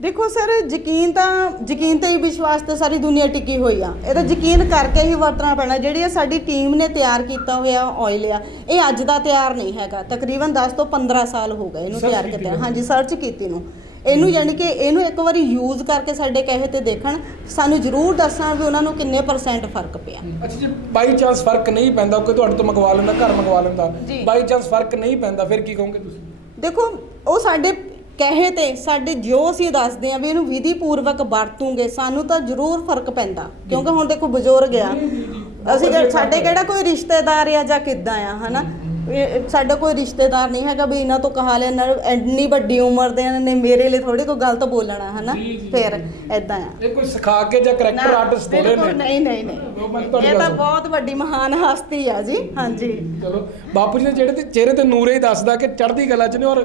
ਦੇਖੋ ਸਰ ਯਕੀਨ ਤਾਂ ਯਕੀਨ ਤੇ ਹੀ ਵਿਸ਼ਵਾਸ ਤੇ ਸਾਰੀ ਦੁਨੀਆ ਟਿਕੀ ਹੋਈ ਆ। ਇਹਦਾ ਯਕੀਨ ਕਰਕੇ ਹੀ ਵਰਤਣਾ ਪੈਣਾ। ਜਿਹੜੀ ਇਹ ਸਾਡੀ ਟੀਮ ਨੇ ਤਿਆਰ ਕੀਤਾ ਹੋਇਆ ਆਇਲ ਆ ਇਹ ਅੱਜ ਦਾ ਤਿਆਰ ਨਹੀਂ ਹੈਗਾ। ਤਕਰੀਬਨ 10 ਤੋਂ 15 ਸਾਲ ਹੋ ਗਏ ਇਹਨੂੰ ਤਿਆਰ ਨੂੰ। ਹਾਂਜੀ ਸਰਚ ਕੀਤੀ ਨੂੰ। ਇਹਨੂੰ ਯਾਨੀ ਕਿ ਇਹਨੂੰ ਇੱਕ ਵਾਰੀ ਯੂਜ਼ ਕਰਕੇ ਸਾਡੇ ਕਹੇ ਤੇ ਦੇਖਣ। ਸਾਨੂੰ ਜ਼ਰੂਰ ਦੱਸਣਾ ਵੀ ਉਹਨਾਂ ਨੂੰ ਕਿੰਨੇ ਪਰਸੈਂਟ ਫ਼ਰਕ ਪਿਆ। ਅੱਛਾ ਜੀ ਬਾਈ ਚਾਂਸ ਫ਼ਰਕ ਨਹੀਂ ਪੈਂਦਾ ਕੋਈ ਤੁਹਾਡੇ ਤੋਂ ਮੰਗਵਾ ਲੈਂਦਾ ਘਰ ਮੰਗਵਾ ਲੈਂਦਾ। ਬਾਈ ਚਾਂਸ ਫ਼ਰਕ ਨਹੀਂ ਪੈਂਦਾ ਫਿਰ ਕੀ ਕਹੋਗੇ ਤੁਸੀਂ? ਦੇਖੋ ਉਹ ਸਾਡੇ ਕਹੇ ਤੇ ਸਾਡੇ ਜੋ ਅਸੀਂ ਦੱਸਦੇ ਆ ਵੀ ਇਹਨੂੰ ਵਿਧੀ ਪੂਰਵਕ ਵਰਤੂਗੇ ਸਾਨੂੰ ਤਾਂ ਜ਼ਰੂਰ ਫ਼ਰਕ ਪੈਂਦਾ ਕਿਉਂਕਿ ਹੁਣ ਦੇਖੋ ਬਜ਼ੁਰਗ ਆ। ਅਸੀਂ ਸਾਡੇ ਕਿਹੜਾ ਕੋਈ ਰਿਸ਼ਤੇਦਾਰ ਆ ਜਾਂ ਕਿੱਦਾਂ ਆ ਹਨਾ? ਸਾਡਾ ਕੋਈ ਰਿਸ਼ਤੇਦਾਰ ਨਹੀਂ ਹੈਗਾ ਵੀ ਇਹਨਾਂ ਤੋਂ ਕਹਾ ਲੈਣਾ ਇੰਨੀ ਵੱਡੀ ਉਮਰ ਦੇ ਨੇ ਮੇਰੇ ਲਈ ਥੋੜੀ ਕੋਈ ਗਲਤ ਬੋਲਣਾ ਹਨਾ? ਫਿਰ ਐਦਾਂ ਆ। ਇਹ ਕੋਈ ਸਿਖਾ ਕੇ ਜਾਂ ਕਰੈਕਟਰ ਆਰਟਿਸਟ ਥੋੜੇ ਨੇ? ਨਹੀਂ ਨਹੀਂ ਨਹੀਂ। ਇਹ ਤਾਂ ਬਹੁਤ ਵੱਡੀ ਮਹਾਨ ਹਸਤੀ ਆ ਜੀ ਹਾਂਜੀ। ਚਲੋ ਬਾਪੂ ਜੀ ਦੇ ਜਿਹੜੇ ਤੇ ਚਿਹਰੇ ਤੇ ਨੂਰੇ ਹੀ ਦੱਸਦਾ ਕਿ ਚੜ੍ਹਦੀ ਕਲਾ ਚ ਨੇ ਔਰ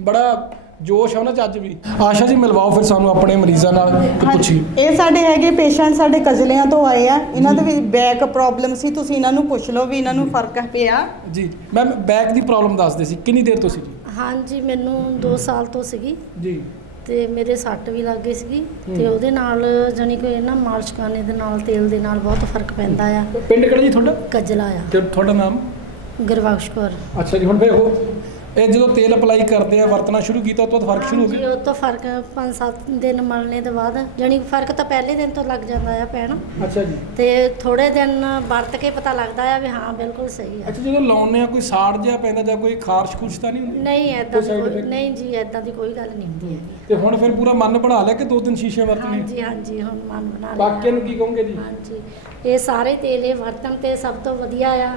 ਬੜਾ ਜੋਸ਼ ਆ ਉਹਨਾਂ ਚ ਅੱਜ ਵੀ। ਆਸ਼ਾ ਜੀ ਮਿਲਵਾਓ ਫਿਰ ਸਾਨੂੰ ਆਪਣੇ ਮਰੀਜ਼ਾਂ ਨਾਲ ਤੇ ਪੁੱਛੀ ਇਹ ਸਾਡੇ ਹੈਗੇ ਪੇਸ਼ੈਂਟ ਸਾਡੇ ਕਜਲਿਆਂ ਤੋਂ ਆਏ ਆ। ਇਹਨਾਂ ਦੇ ਵੀ ਬੈਕ ਪ੍ਰੋਬਲਮ ਸੀ ਤੁਸੀਂ ਇਹਨਾਂ ਨੂੰ ਪੁੱਛ ਲਓ ਵੀ ਇਹਨਾਂ ਨੂੰ ਫ਼ਰਕ ਪਿਆ। ਜੀ ਮੈਮ ਬੈਕ ਦੀ ਪ੍ਰੋਬਲਮ ਦੱਸਦੇ ਸੀ। ਕਿੰਨੀ ਦੇਰ ਤੋਂ ਸੀ ਜੀ? ਹਾਂਜੀ ਮੈਨੂੰ 2 ਸਾਲ ਤੋਂ ਸੀਗੀ। ਜੀ। ਤੇ ਮੇਰੇ ਸੱਟ ਵੀ ਲੱਗ ਗਈ ਸੀਗੀ। ਤੇ ਉਹਦੇ ਨਾਲ ਜਾਣੀ ਕਿ ਨਾ ਮਾਲਿਸ਼ ਕਰਨੇ ਦੇ ਨਾਲ ਤੇਲ ਦੇ ਨਾਲ ਬਹੁਤ ਫ਼ਰਕ ਪੈਂਦਾ ਆ। ਪਿੰਡ ਕਿਹੜਾ ਜੀ ਤੁਹਾਡਾ? ਕਜਲਾ ਆ। ਤੇ ਤੁਹਾਡਾ ਨਾਮ? ਗੁਰਬਖਸ਼ ਕੌਰ। ਅੱਛਾ ਜੀ ਹੁਣ ਫੇਰ ਉਹ ਇਹ ਜਦੋਂ ਤੇਲ ਅਪਲਾਈ ਕਰਦੇ ਆ ਵਰਤਣਾ ਸ਼ੁਰੂ ਕੀਤਾ ਉਸ ਤੋਂ ਬਾਅਦ ਫ਼ਰਕ ਸ਼ੁਰੂ ਹੋ ਗਿਆ? ਉਹ ਤੋਂ ਫ਼ਰਕ 5-7 ਦਿਨ ਮਲਣੇ ਦੇ ਬਾਅਦ ਕਿ ਫ਼ਰਕ ਤਾਂ ਪਹਿਲੇ ਦਿਨ ਤੋਂ ਲੱਗ ਜਾਂਦਾ ਆ ਪੈਣ। ਅੱਛਾ ਜੀ। ਤੇ ਥੋੜੇ ਦਿਨ ਵਰਤ ਕੇ ਪਤਾ ਲੱਗਦਾ ਆ ਵੀ ਹਾਂ ਬਿਲਕੁਲ ਸਹੀ ਆ। ਅੱਛਾ ਜਦੋਂ ਲਾਉਨੇ ਆ ਕੋਈ ਸਾੜ ਜਿਹਾ ਪੈਂਦਾ ਜਾਂ ਕੋਈ ਖਾਰਸ਼ ਖੁਰਸ਼ ਤਾਂ ਨਹੀਂ ਹੁੰਦੀ? ਨਹੀਂ ਐਦਾਂ ਕੋਈ side effect? ਨਹੀਂ ਜੀ ਐਦਾਂ ਦੀ ਕੋਈ ਗੱਲ ਨਹੀਂ ਹੁੰਦੀ ਹੈਗੀ। ਤੇ ਹੁਣ ਫਿਰ ਪੂਰਾ ਮਨ ਬਣਾ ਲਿਆ ਕਿ ਦੋ ਤਿੰਨ ਸ਼ੀਸ਼ੇ ਵਰਤਣੇ? ਹਾਂਜੀ ਹਾਂਜੀ ਹੁਣ ਮਨ ਬਣਾ ਲਿਆ। ਬਾਕੀਆਂ ਨੂੰ ਕੀ ਕਹੋਗੇ ਜੀ? ਹਾਂਜੀ ਇਹ ਸਾਰੇ ਤੇਲ ਇਹ ਵਰਤਣ ਤੇ ਸਭ ਤੋਂ ਵਧੀਆ ਆ।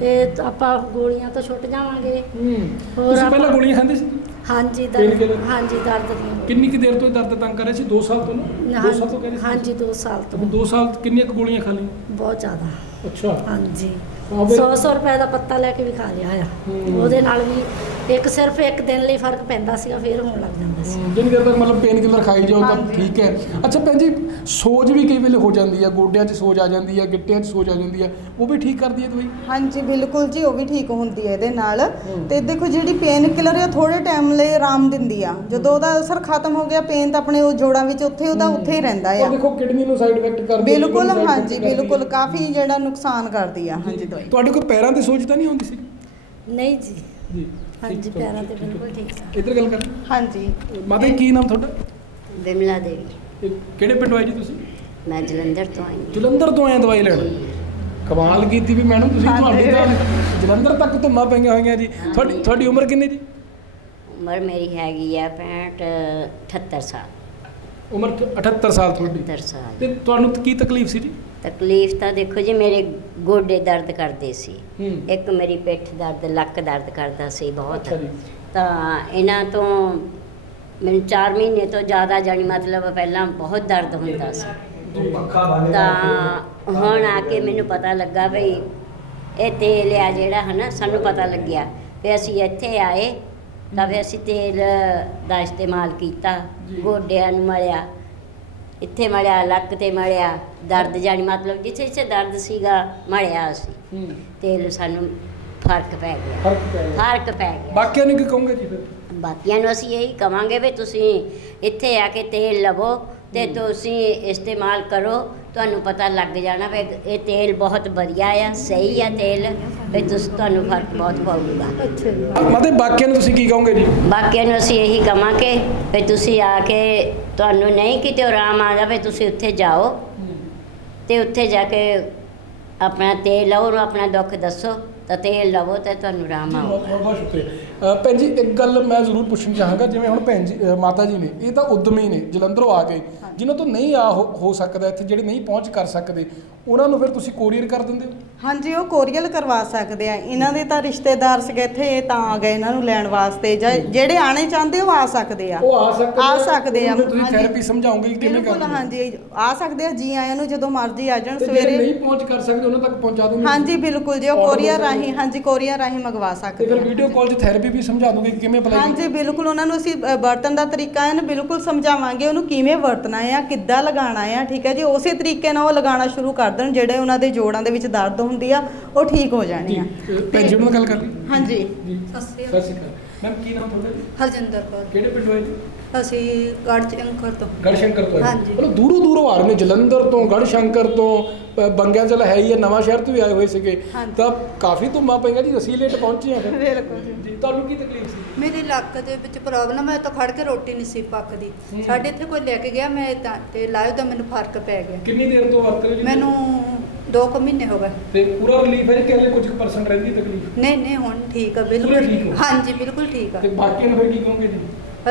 ਤੇ ਆਪਾਂ ਗੋਲੀਆਂ ਤੋਂ ਛੁੱਟ ਜਾਵਾਂਗੇ। ਹੂੰ। ਹੋਰ ਤੁਸੀਂ ਪਹਿਲਾਂ ਆਪਾਂ- ਗੋਲੀਆਂ ਖਾਂਦੇ ਸੀ? ਹਾਂਜੀ Pain ਦਰਦ killer? ਹਾਂਜੀ ਦਰਦ ਦੀਆਂ ਕਿੰਨੀ ਕੁ ਦੇਰ ਤੋਂ ਇਹ ਦਰਦ ਤੰਗ ਕਰ ਰਹੇ ਸੀ? 2 ਸਾਲ ਤੋਂ ਨਾ? 2 ਸਾਲ ਤੋਂ ਕਹਿ ਰਹੇ ਸੀ। ਹਾਂਜੀ 2 ਸਾਲ ਤੋਂ। 2 ਸਾਲ ਕਿੰਨੀਆਂ ਕੁ ਗੋਲੀਆਂ ਖਾ ਲਈਆਂ? ਬਹੁਤ ਜ਼ਿਆਦਾ। ਅੱਛਾ। ਹਾਂਜੀ। ਹਾਂ ਫਿਰ- 100 100 ਰੁਪਏ ਦਾ ਪੱਤਾ ਲੈ ਕੇ ਵੀ ਖਾ ਲਿਆ ਆ ਹੂੰ। ਉਹਦੇ ਨਾਲ ਵੀ ਇੱਕ ਸਿਰਫ ਇੱਕ ਦਿਨ ਲਈ ਫ਼ਰਕ ਪੈਂਦਾ ਸੀਗਾ ਫਿਰ ਹੋਣ ਲੱਗ ਜਾਂਦਾ ਸੀ। ਜਿੰਨੀ ਦੇਰ ਤੱਕ ਮਤਲਬ ਪੇਨ ਕਿਲਰ ਖਾਈ ਜਾਓ ਤਾਂ ਠੀਕ ਹੈ। ਅੱਛਾ ਭੈਣ ਜੀ ਸੋਜ ਵੀ ਕਈ ਵੇਲੇ ਹੋ ਜਾਂਦੀ ਹੈ ਗੋਡਿਆਂ 'ਚ ਸੋਜ ਆ ਜਾਂਦੀ ਹੈ ਗਿੱਟਿਆਂ 'ਚ ਸੋਜ ਆ ਜਾਂਦੀ ਹੈ ਉਹ ਵੀ ਠੀਕ ਕਰਦੀ ਹੈ ਦਵਾਈ? ਹਾਂਜੀ ਬਿਲਕੁਲ ਜੀ ਉਹ ਵੀ ਠੀਕ ਹੁੰਦੀ ਹੈ ਇਹਦੇ ਨਾਲ। ਤੇ ਦੇਖੋ ਜਿਹੜੀ ਪੇਨ ਕਿਲਰ ਹੈ ਥੋੜੇ ਟਾਈਮ ਲਈ ਆਰਾਮ ਦਿੰਦੀ ਆ। ਜਦੋਂ ਉਹਦਾ ਅਸਰ ਖਤਮ ਹੋ ਗਿਆ ਪੇਨ ਤਾਂ ਆਪਣੇ ਉਹ ਜੋੜਾਂ ਵਿੱਚ ਉੱਥੇ ਉਹਦਾ ਉੱਥੇ ਹੀ ਰਹਿੰਦਾ ਉਹ ਆ ਦੇਖੋ ਕਿਡਨੀ ਨੂੰ ਸਾਈਡ ਇਫੈਕਟ ਕਰਦੀ ਹੈ ਬਿਲਕੁਲ liver ਨੂੰ side ਹਾਂਜੀ effect ਕਰਦੀ ਹੈ। ਬਿਲਕੁਲ ਕਾਫੀ ਜਿਹੜਾ ਨੁਕਸਾਨ ਕਰਦੀ ਆ। ਹਾਂਜੀ ਦਵਾਈ। ਤੁਹਾਡੇ ਕੋਈ ਪੈਰਾਂ ਤੇ ਸੋਜ ਤਾਂ ਨਹੀਂ ਹੁੰਦੀ ਸੀ? ਨਹੀਂ ਜੀ। ਜੀ। ਹਾਂਜੀ ਪੈਰਾਂ ਤੇ ਬਿਲਕੁਲ ਠੀਕ ਆ ਇੱਧਰ ਗੱਲ ਕਰ ਹਾਂਜੀ। ਮਾਤਾ ਜੀ ਕੀ ਨਾਮ ਤੁਹਾਡਾ? ਬਿਮਲਾ ਦੇਵੀ। ਇਹ ਕਿਹੜੇ ਪਿੰਡ ਆਏ ਜੀ ਤੁਸੀਂ? ਮੈਂ ਜਲੰਧਰ ਤੋਂ ਆਈ ਹਾਂ। ਜਲੰਧਰ ਤੋਂ ਆਏ ਦਵਾਈ ਲੈਣ? ਕਮਾਲ ਕੀਤੀ ਵੀ ਮੈਡਮ ਤੁਸੀਂ ਤੁਹਾਡੀ ਤਾਂ ਜਲੰਧਰ ਤੱਕ ਧੁੰਮਾਂ ਪਈਆਂ ਹੋਈਆਂ ਜੀ। ਤੁਹਾਡੀ ਤੁਹਾਡੀ ਉਮਰ ਕਿੰਨੀ ਜੀ? ਉਮਰ ਮੇਰੀ ਹੈਗੀ ਆ 65 78 ਸਾਲ। ਉਮਰ 78 ਸਾਲ ਤੁਹਾਡੀ। 78 ਸਾਲ। ਤੇ ਤੁਹਾਨੂੰ ਕੀ ਤਕਲੀਫ ਸੀ ਜੀ? ਤਕਲੀਫ ਤਾਂ ਦੇਖੋ ਜੀ ਮੇਰੇ ਗੋਡੇ ਦਰਦ ਕਰਦੇ ਸੀ। ਹੂੰ। ਇੱਕ ਮੇਰੀ ਪਿੱਠ ਦਰਦ ਲੱਕ ਦਰਦ ਕਰਦਾ ਸੀ ਬਹੁਤ। ਅੱਛਾ ਜੀ। ਤਾਂ ਇਹਨਾਂ ਤੋਂ ਮੈਨੂੰ 4 ਮਹੀਨੇ ਤੋਂ ਜ਼ਿਆਦਾ ਜਾਣੀ ਮਤਲਬ ਪਹਿਲਾਂ ਬਹੁਤ ਦਰਦ ਹੁੰਦਾ ਸੀ। ਤਾਂ ਹੁਣ ਆ ਕੇ ਮੈਨੂੰ ਪਤਾ ਲੱਗਾ ਭਈ ਇਹ ਤੇਲ ਆ ਜਿਹੜਾ ਹਨਾ ਸਾਨੂੰ ਪਤਾ ਲੱਗਿਆ ਵੀ ਅਸੀਂ ਇੱਥੇ ਆਏ ਤਾਂ ਵੀ ਅਸੀਂ ਤੇਲ ਦਾ ਇਸਤੇਮਾਲ ਕੀਤਾ ਗੋਡਿਆਂ ਨੂੰ ਮਲਿਆ। ਇੱਥੇ ਮਲਿਆ ਲੱਕ ਤੇ ਮਲਿਆ ਦਰਦ ਜਾਣੀ ਮਤਲਬ ਜਿੱਥੇ ਜਿੱਥੇ ਦਰਦ ਸੀਗਾ ਮਲਿਆ ਅਸੀਂ। ਹੂੰ। ਤੇਲ ਸਾਨੂੰ ਫ਼ਰਕ ਪੈ ਗਿਆ। ਫ਼ਰਕ ਪੈ ਗਿਆ। ਫ਼ਰਕ ਪੈ ਗਿਆ। ਬਾਕੀਆਂ ਨੂੰ ਕੀ ਕਹੋਗੇ ਜੀ ਫਿਰ? ਬਾਕੀਆਂ ਨੂੰ ਅਸੀਂ ਇਹੀ ਕਵਾਂਗੇ ਵੀ ਤੁਸੀਂ ਇੱਥੇ ਆ ਕੇ ਤੇਲ ਲਵੋ ਤੇ ਤੁਸੀਂ ਇਸਤੇਮਾਲ ਕਰੋ ਤੁਹਾਨੂੰ ਪਤਾ ਲੱਗ ਜਾਣਾ ਵੀ ਇਹ ਤੇਲ ਬਹੁਤ ਵਧੀਆ ਆ ਸਹੀ ਆ ਤੇਲ ਵੀ ਤੁਸੀਂ ਤੁਹਾਨੂੰ ਫ਼ਰਕ ਬਹੁਤ ਪਊਗਾ। ਮਾਤੇ ਬਾਕੀਆਂ ਨੂੰ ਤੁਸੀਂ ਕੀ ਕਹੋਗੇ ਜੀ? ਬਾਕੀਆਂ ਨੂੰ ਅਸੀਂ ਇਹੀ ਕਵਾਂਗੇ ਵੀ ਤੁਸੀਂ ਆ ਕੇ ਤੁਹਾਨੂੰ ਨਹੀਂ ਕਿਤੇ ਆਰਾਮ ਆ ਜਾਵੇ ਤੁਸੀਂ ਉੱਥੇ ਜਾਓ ਤੇ ਉੱਥੇ ਜਾ ਕੇ ਆਪਣਾ ਤੇਲ ਲਓ ਆਪਣਾ ਦੁੱਖ ਦੱਸੋ। ਤਾਂ ਤੇਲ ਲਵੋ ਤੇ ਤੁਹਾਨੂੰ ਆਰਾਮ ਆਊਗਾ। ਬਹੁਤ ਬਹੁਤ ਸ਼ੁਕਰੀਆ। ਅ, ਭੈਣ ਜੀ ਇੱਕ ਗੱਲ ਮੈਂ ਜ਼ਰੂਰ ਪੁੱਛਣੀ ਚਾਹਾਂਗਾ ਜਿਵੇਂ ਹੁਣ ਭੈਣ ਜੀ ਅ, ਮਾਤਾ ਜੀ ਨੇ ਇਹ ਤਾਂ ਉਦਮੀ ਨੇ ਜਲੰਧਰੋਂ ਆ ਗਏ। ਜਿਨ੍ਹਾਂ ਤੋਂ ਨਹੀਂ ਆ ਹੋ ਹੋ ਸਕਦਾ ਇੱਥੇ ਜਿਹੜੇ ਨਹੀਂ ਪਹੁੰਚ ਕਰ ਸਕਦੇ ਉਹਨਾਂ ਨੂੰ ਫਿਰ ਤੁਸੀਂ ਕੋਰੀਅਰ ਕਰ ਦਿੰਦੇ ਹੋ? ਹਾਂਜੀ ਉਹ ਕੋਰੀਅਲ ਕਰਵਾ ਸਕਦੇ ਆ। ਇਹਨਾਂ ਦੇ ਤਾਂ ਰਿਸ਼ਤੇਦਾਰ ਸੀਗੇ ਇੱਥੇ ਇਹ ਤਾਂ ਆ ਗਏ ਇਹਨਾਂ ਨੂੰ ਲੈਣ ਵਾਸਤੇ। ਜਾਂ ਜਿਹੜੇ ਆਣੇ ਚਾਹੁੰਦੇ ਉਹ ਆ ਸਕਦੇ ਆ। ਉਹ ਆ ਸਕਦੇ ਆ। ਸਕਦੇ ਆ। ਉਹਨਾਂ ਨੂੰ ਤੁਸੀਂ ਹਾਂਜੀ। ਥੈਰੇਪੀ ਸਮਝਾਓਗੇ ਕਿ ਕਿਵੇਂ ਬਿਲਕੁਲ ਕਰਨੀ। ਹੈ। ਹਾਂਜੀ। ਆ ਸਕਦੇ ਆ ਜੀ ਆਇਆਂ ਨੂੰ ਜਦੋਂ ਮਰਜ਼ੀ ਆ ਜਾਣ ਤੇ ਜਿਹੜੇ ਸਵੇਰੇ। ਨਹੀਂ ਪਹੁੰਚ ਕਰ ਸਕਦੇ ਉਹਨਾਂ ਤੱਕ ਪਹੁੰਚਾ ਦੋਗੇ ਹਾਂਜੀ ਬਿਲਕੁਲ ਜੀ ਉਹ ਕੋਰੀਅਰ। ਰਾਹੀਂ ਹਾਂਜੀ ਕੋਰੀਅਰ ਰਾਹੀਂ ਮੰਗਵਾ ਤੇ ਸਕਦੇ ਫਿਰ ਆ ਵੀਡੀਓ ਕਾਲ 'ਚ ਥੈਰੇਪੀ ਵੀ ਸਮਝਾ ਦੋਗੇ ਕਿ ਕਿਵੇਂ ਅਪਲਾਈ ਹਾਂਜੀ ਬਿਲਕੁਲ ਉਹਨਾਂ ਨੂੰ ਅਸੀਂ ਅ, ਵਰਤਣ ਦਾ ਤਰੀਕਾ ਹੈ ਨਾ ਬਿਲਕੁਲ ਸਮਝਾਵਾਂਗੇ ਉਹਨੂੰ ਕਿਵੇਂ ਵਰਤਣਾ ਹੈ ਕਿੱਦਾਂ ਲਗਾਉਣਾ ਹੈ ਠੀਕ ਹੈ ਜੀ? ਉਸੇ ਤਰੀਕੇ ਨਾਲ ਉਹ ਲਗਾਉਣਾ ਸ਼ੁਰੂ ਕਰ ਦੇਣ ਜਿਹੜੇ ਉਹਨਾਂ ਦੇ ਜੋੜਾਂ ਦੇ ਵਿੱਚ ਦਰਦ ਹੁੰਦੀ ਆ ਉਹ ਠੀਕ ਹੋ ਜਾਣੀ ਆ। ਭੈਣ ਜੀ ਉਹਨਾਂ ਨਾਲ ਗੱਲ ਕਰ ਲਈ। ਹਾਂਜੀ। ਜੀ ਸਤਿ ਸ਼੍ਰੀ ਸਤਿ ਸ਼੍ਰੀ ਅਕਾਲ। ਮੈਮ ਕੀ ਨਾਮ ਤੁਹਾਡਾ? ਜੀ ਹਰਜਿੰਦਰ ਕੌਰ। ਕਿਹੜੇ ਪਿੰਡੋਂ ਆਏ ਜੀ ਅਸੀਂ ਗੜ੍ਹ ਅੰਕਰ ਤੋਂ। ਗੜਸ਼ੰਕਰ ਤੋਂ ਆਏ। ਹਾਂਜੀ। ਮਤਲਬ ਦੂਰੋਂ ਦੂਰੋਂ ਆ ਰਹੇ ਨੇ ਜਲੰਧਰ ਤੋਂ ਗੜਸ਼ੰਕਰ ਤੋਂ ਅ, ਬੰਗਿਆ ਚਲ ਹੈ ਹੀ ਹੈ ਨਵਾਂ ਸ਼ਹਿਰ ਤੋਂ ਵੀ ਆਏ ਹੋਏ ਸੀਗੇ। ਹਾਂਜੀ। ਤਾਂ ਕਾਫੀ ਧੁੰਮਾਂ ਪਈਆਂ ਜੀ ਅਸੀਂ ਲੇਟ ਪਹੁੰਚੇ ਆ ਫਿਰ। ਬਿਲਕੁਲ ਜੀ। ਤੁਹਾਨੂੰ ਕੀ ਤਕਲੀਫ ਸੀ? ਮੇਰੀ ਲੱਕ ਦੇ ਵਿੱਚ ਪ੍ਰੋਬਲਮ ਹੈ ਤਾਂ ਖੜ ਕੇ ਰੋਟੀ ਨਹੀਂ ਸੀ ਪੱਕਦੀ। ਸਾਡੇ ਇੱਥੇ ਕੋਈ ਲੈ ਕੇ ਗਿਆ ਮੈਂ ਤਾਂ ਤੇ ਲਾਇਓ ਤਾਂ ਮੈਨੂੰ ਫ਼ਰਕ ਪੈ ਗਿਆ। ਕਿੰਨੀ ਦੇਰ ਤੋਂ ਵਰਤ ਰਹੇ ਜੀ? ਮੈਨੂੰ 2 ਕੁ ਮਹੀਨੇ ਹੋ ਗਏ। ਤੇ ਪੂਰਾ ਰਿਲੀਫ ਹੈ ਜੀ ਕਿ ਹਲੇ ਕੁਝ ਪਰਸੈਂਟ ਰਹਿੰਦੀ ਤਕਲੀਫ? ਨਹੀਂ ਨਹੀਂ ਹੁਣ ਠੀਕ ਆ ਪੂਰੇ ਠੀਕ ਬਿਲਕੁਲ ਹੋ? ਹਾਂਜੀ ਬਿਲਕੁਲ ਠੀਕ ਆ। ਤੇ ਬਾਕੀ ਨੂੰ ਫਿਰ ਕੀ ਕਹੋਗੇ ਜੀ?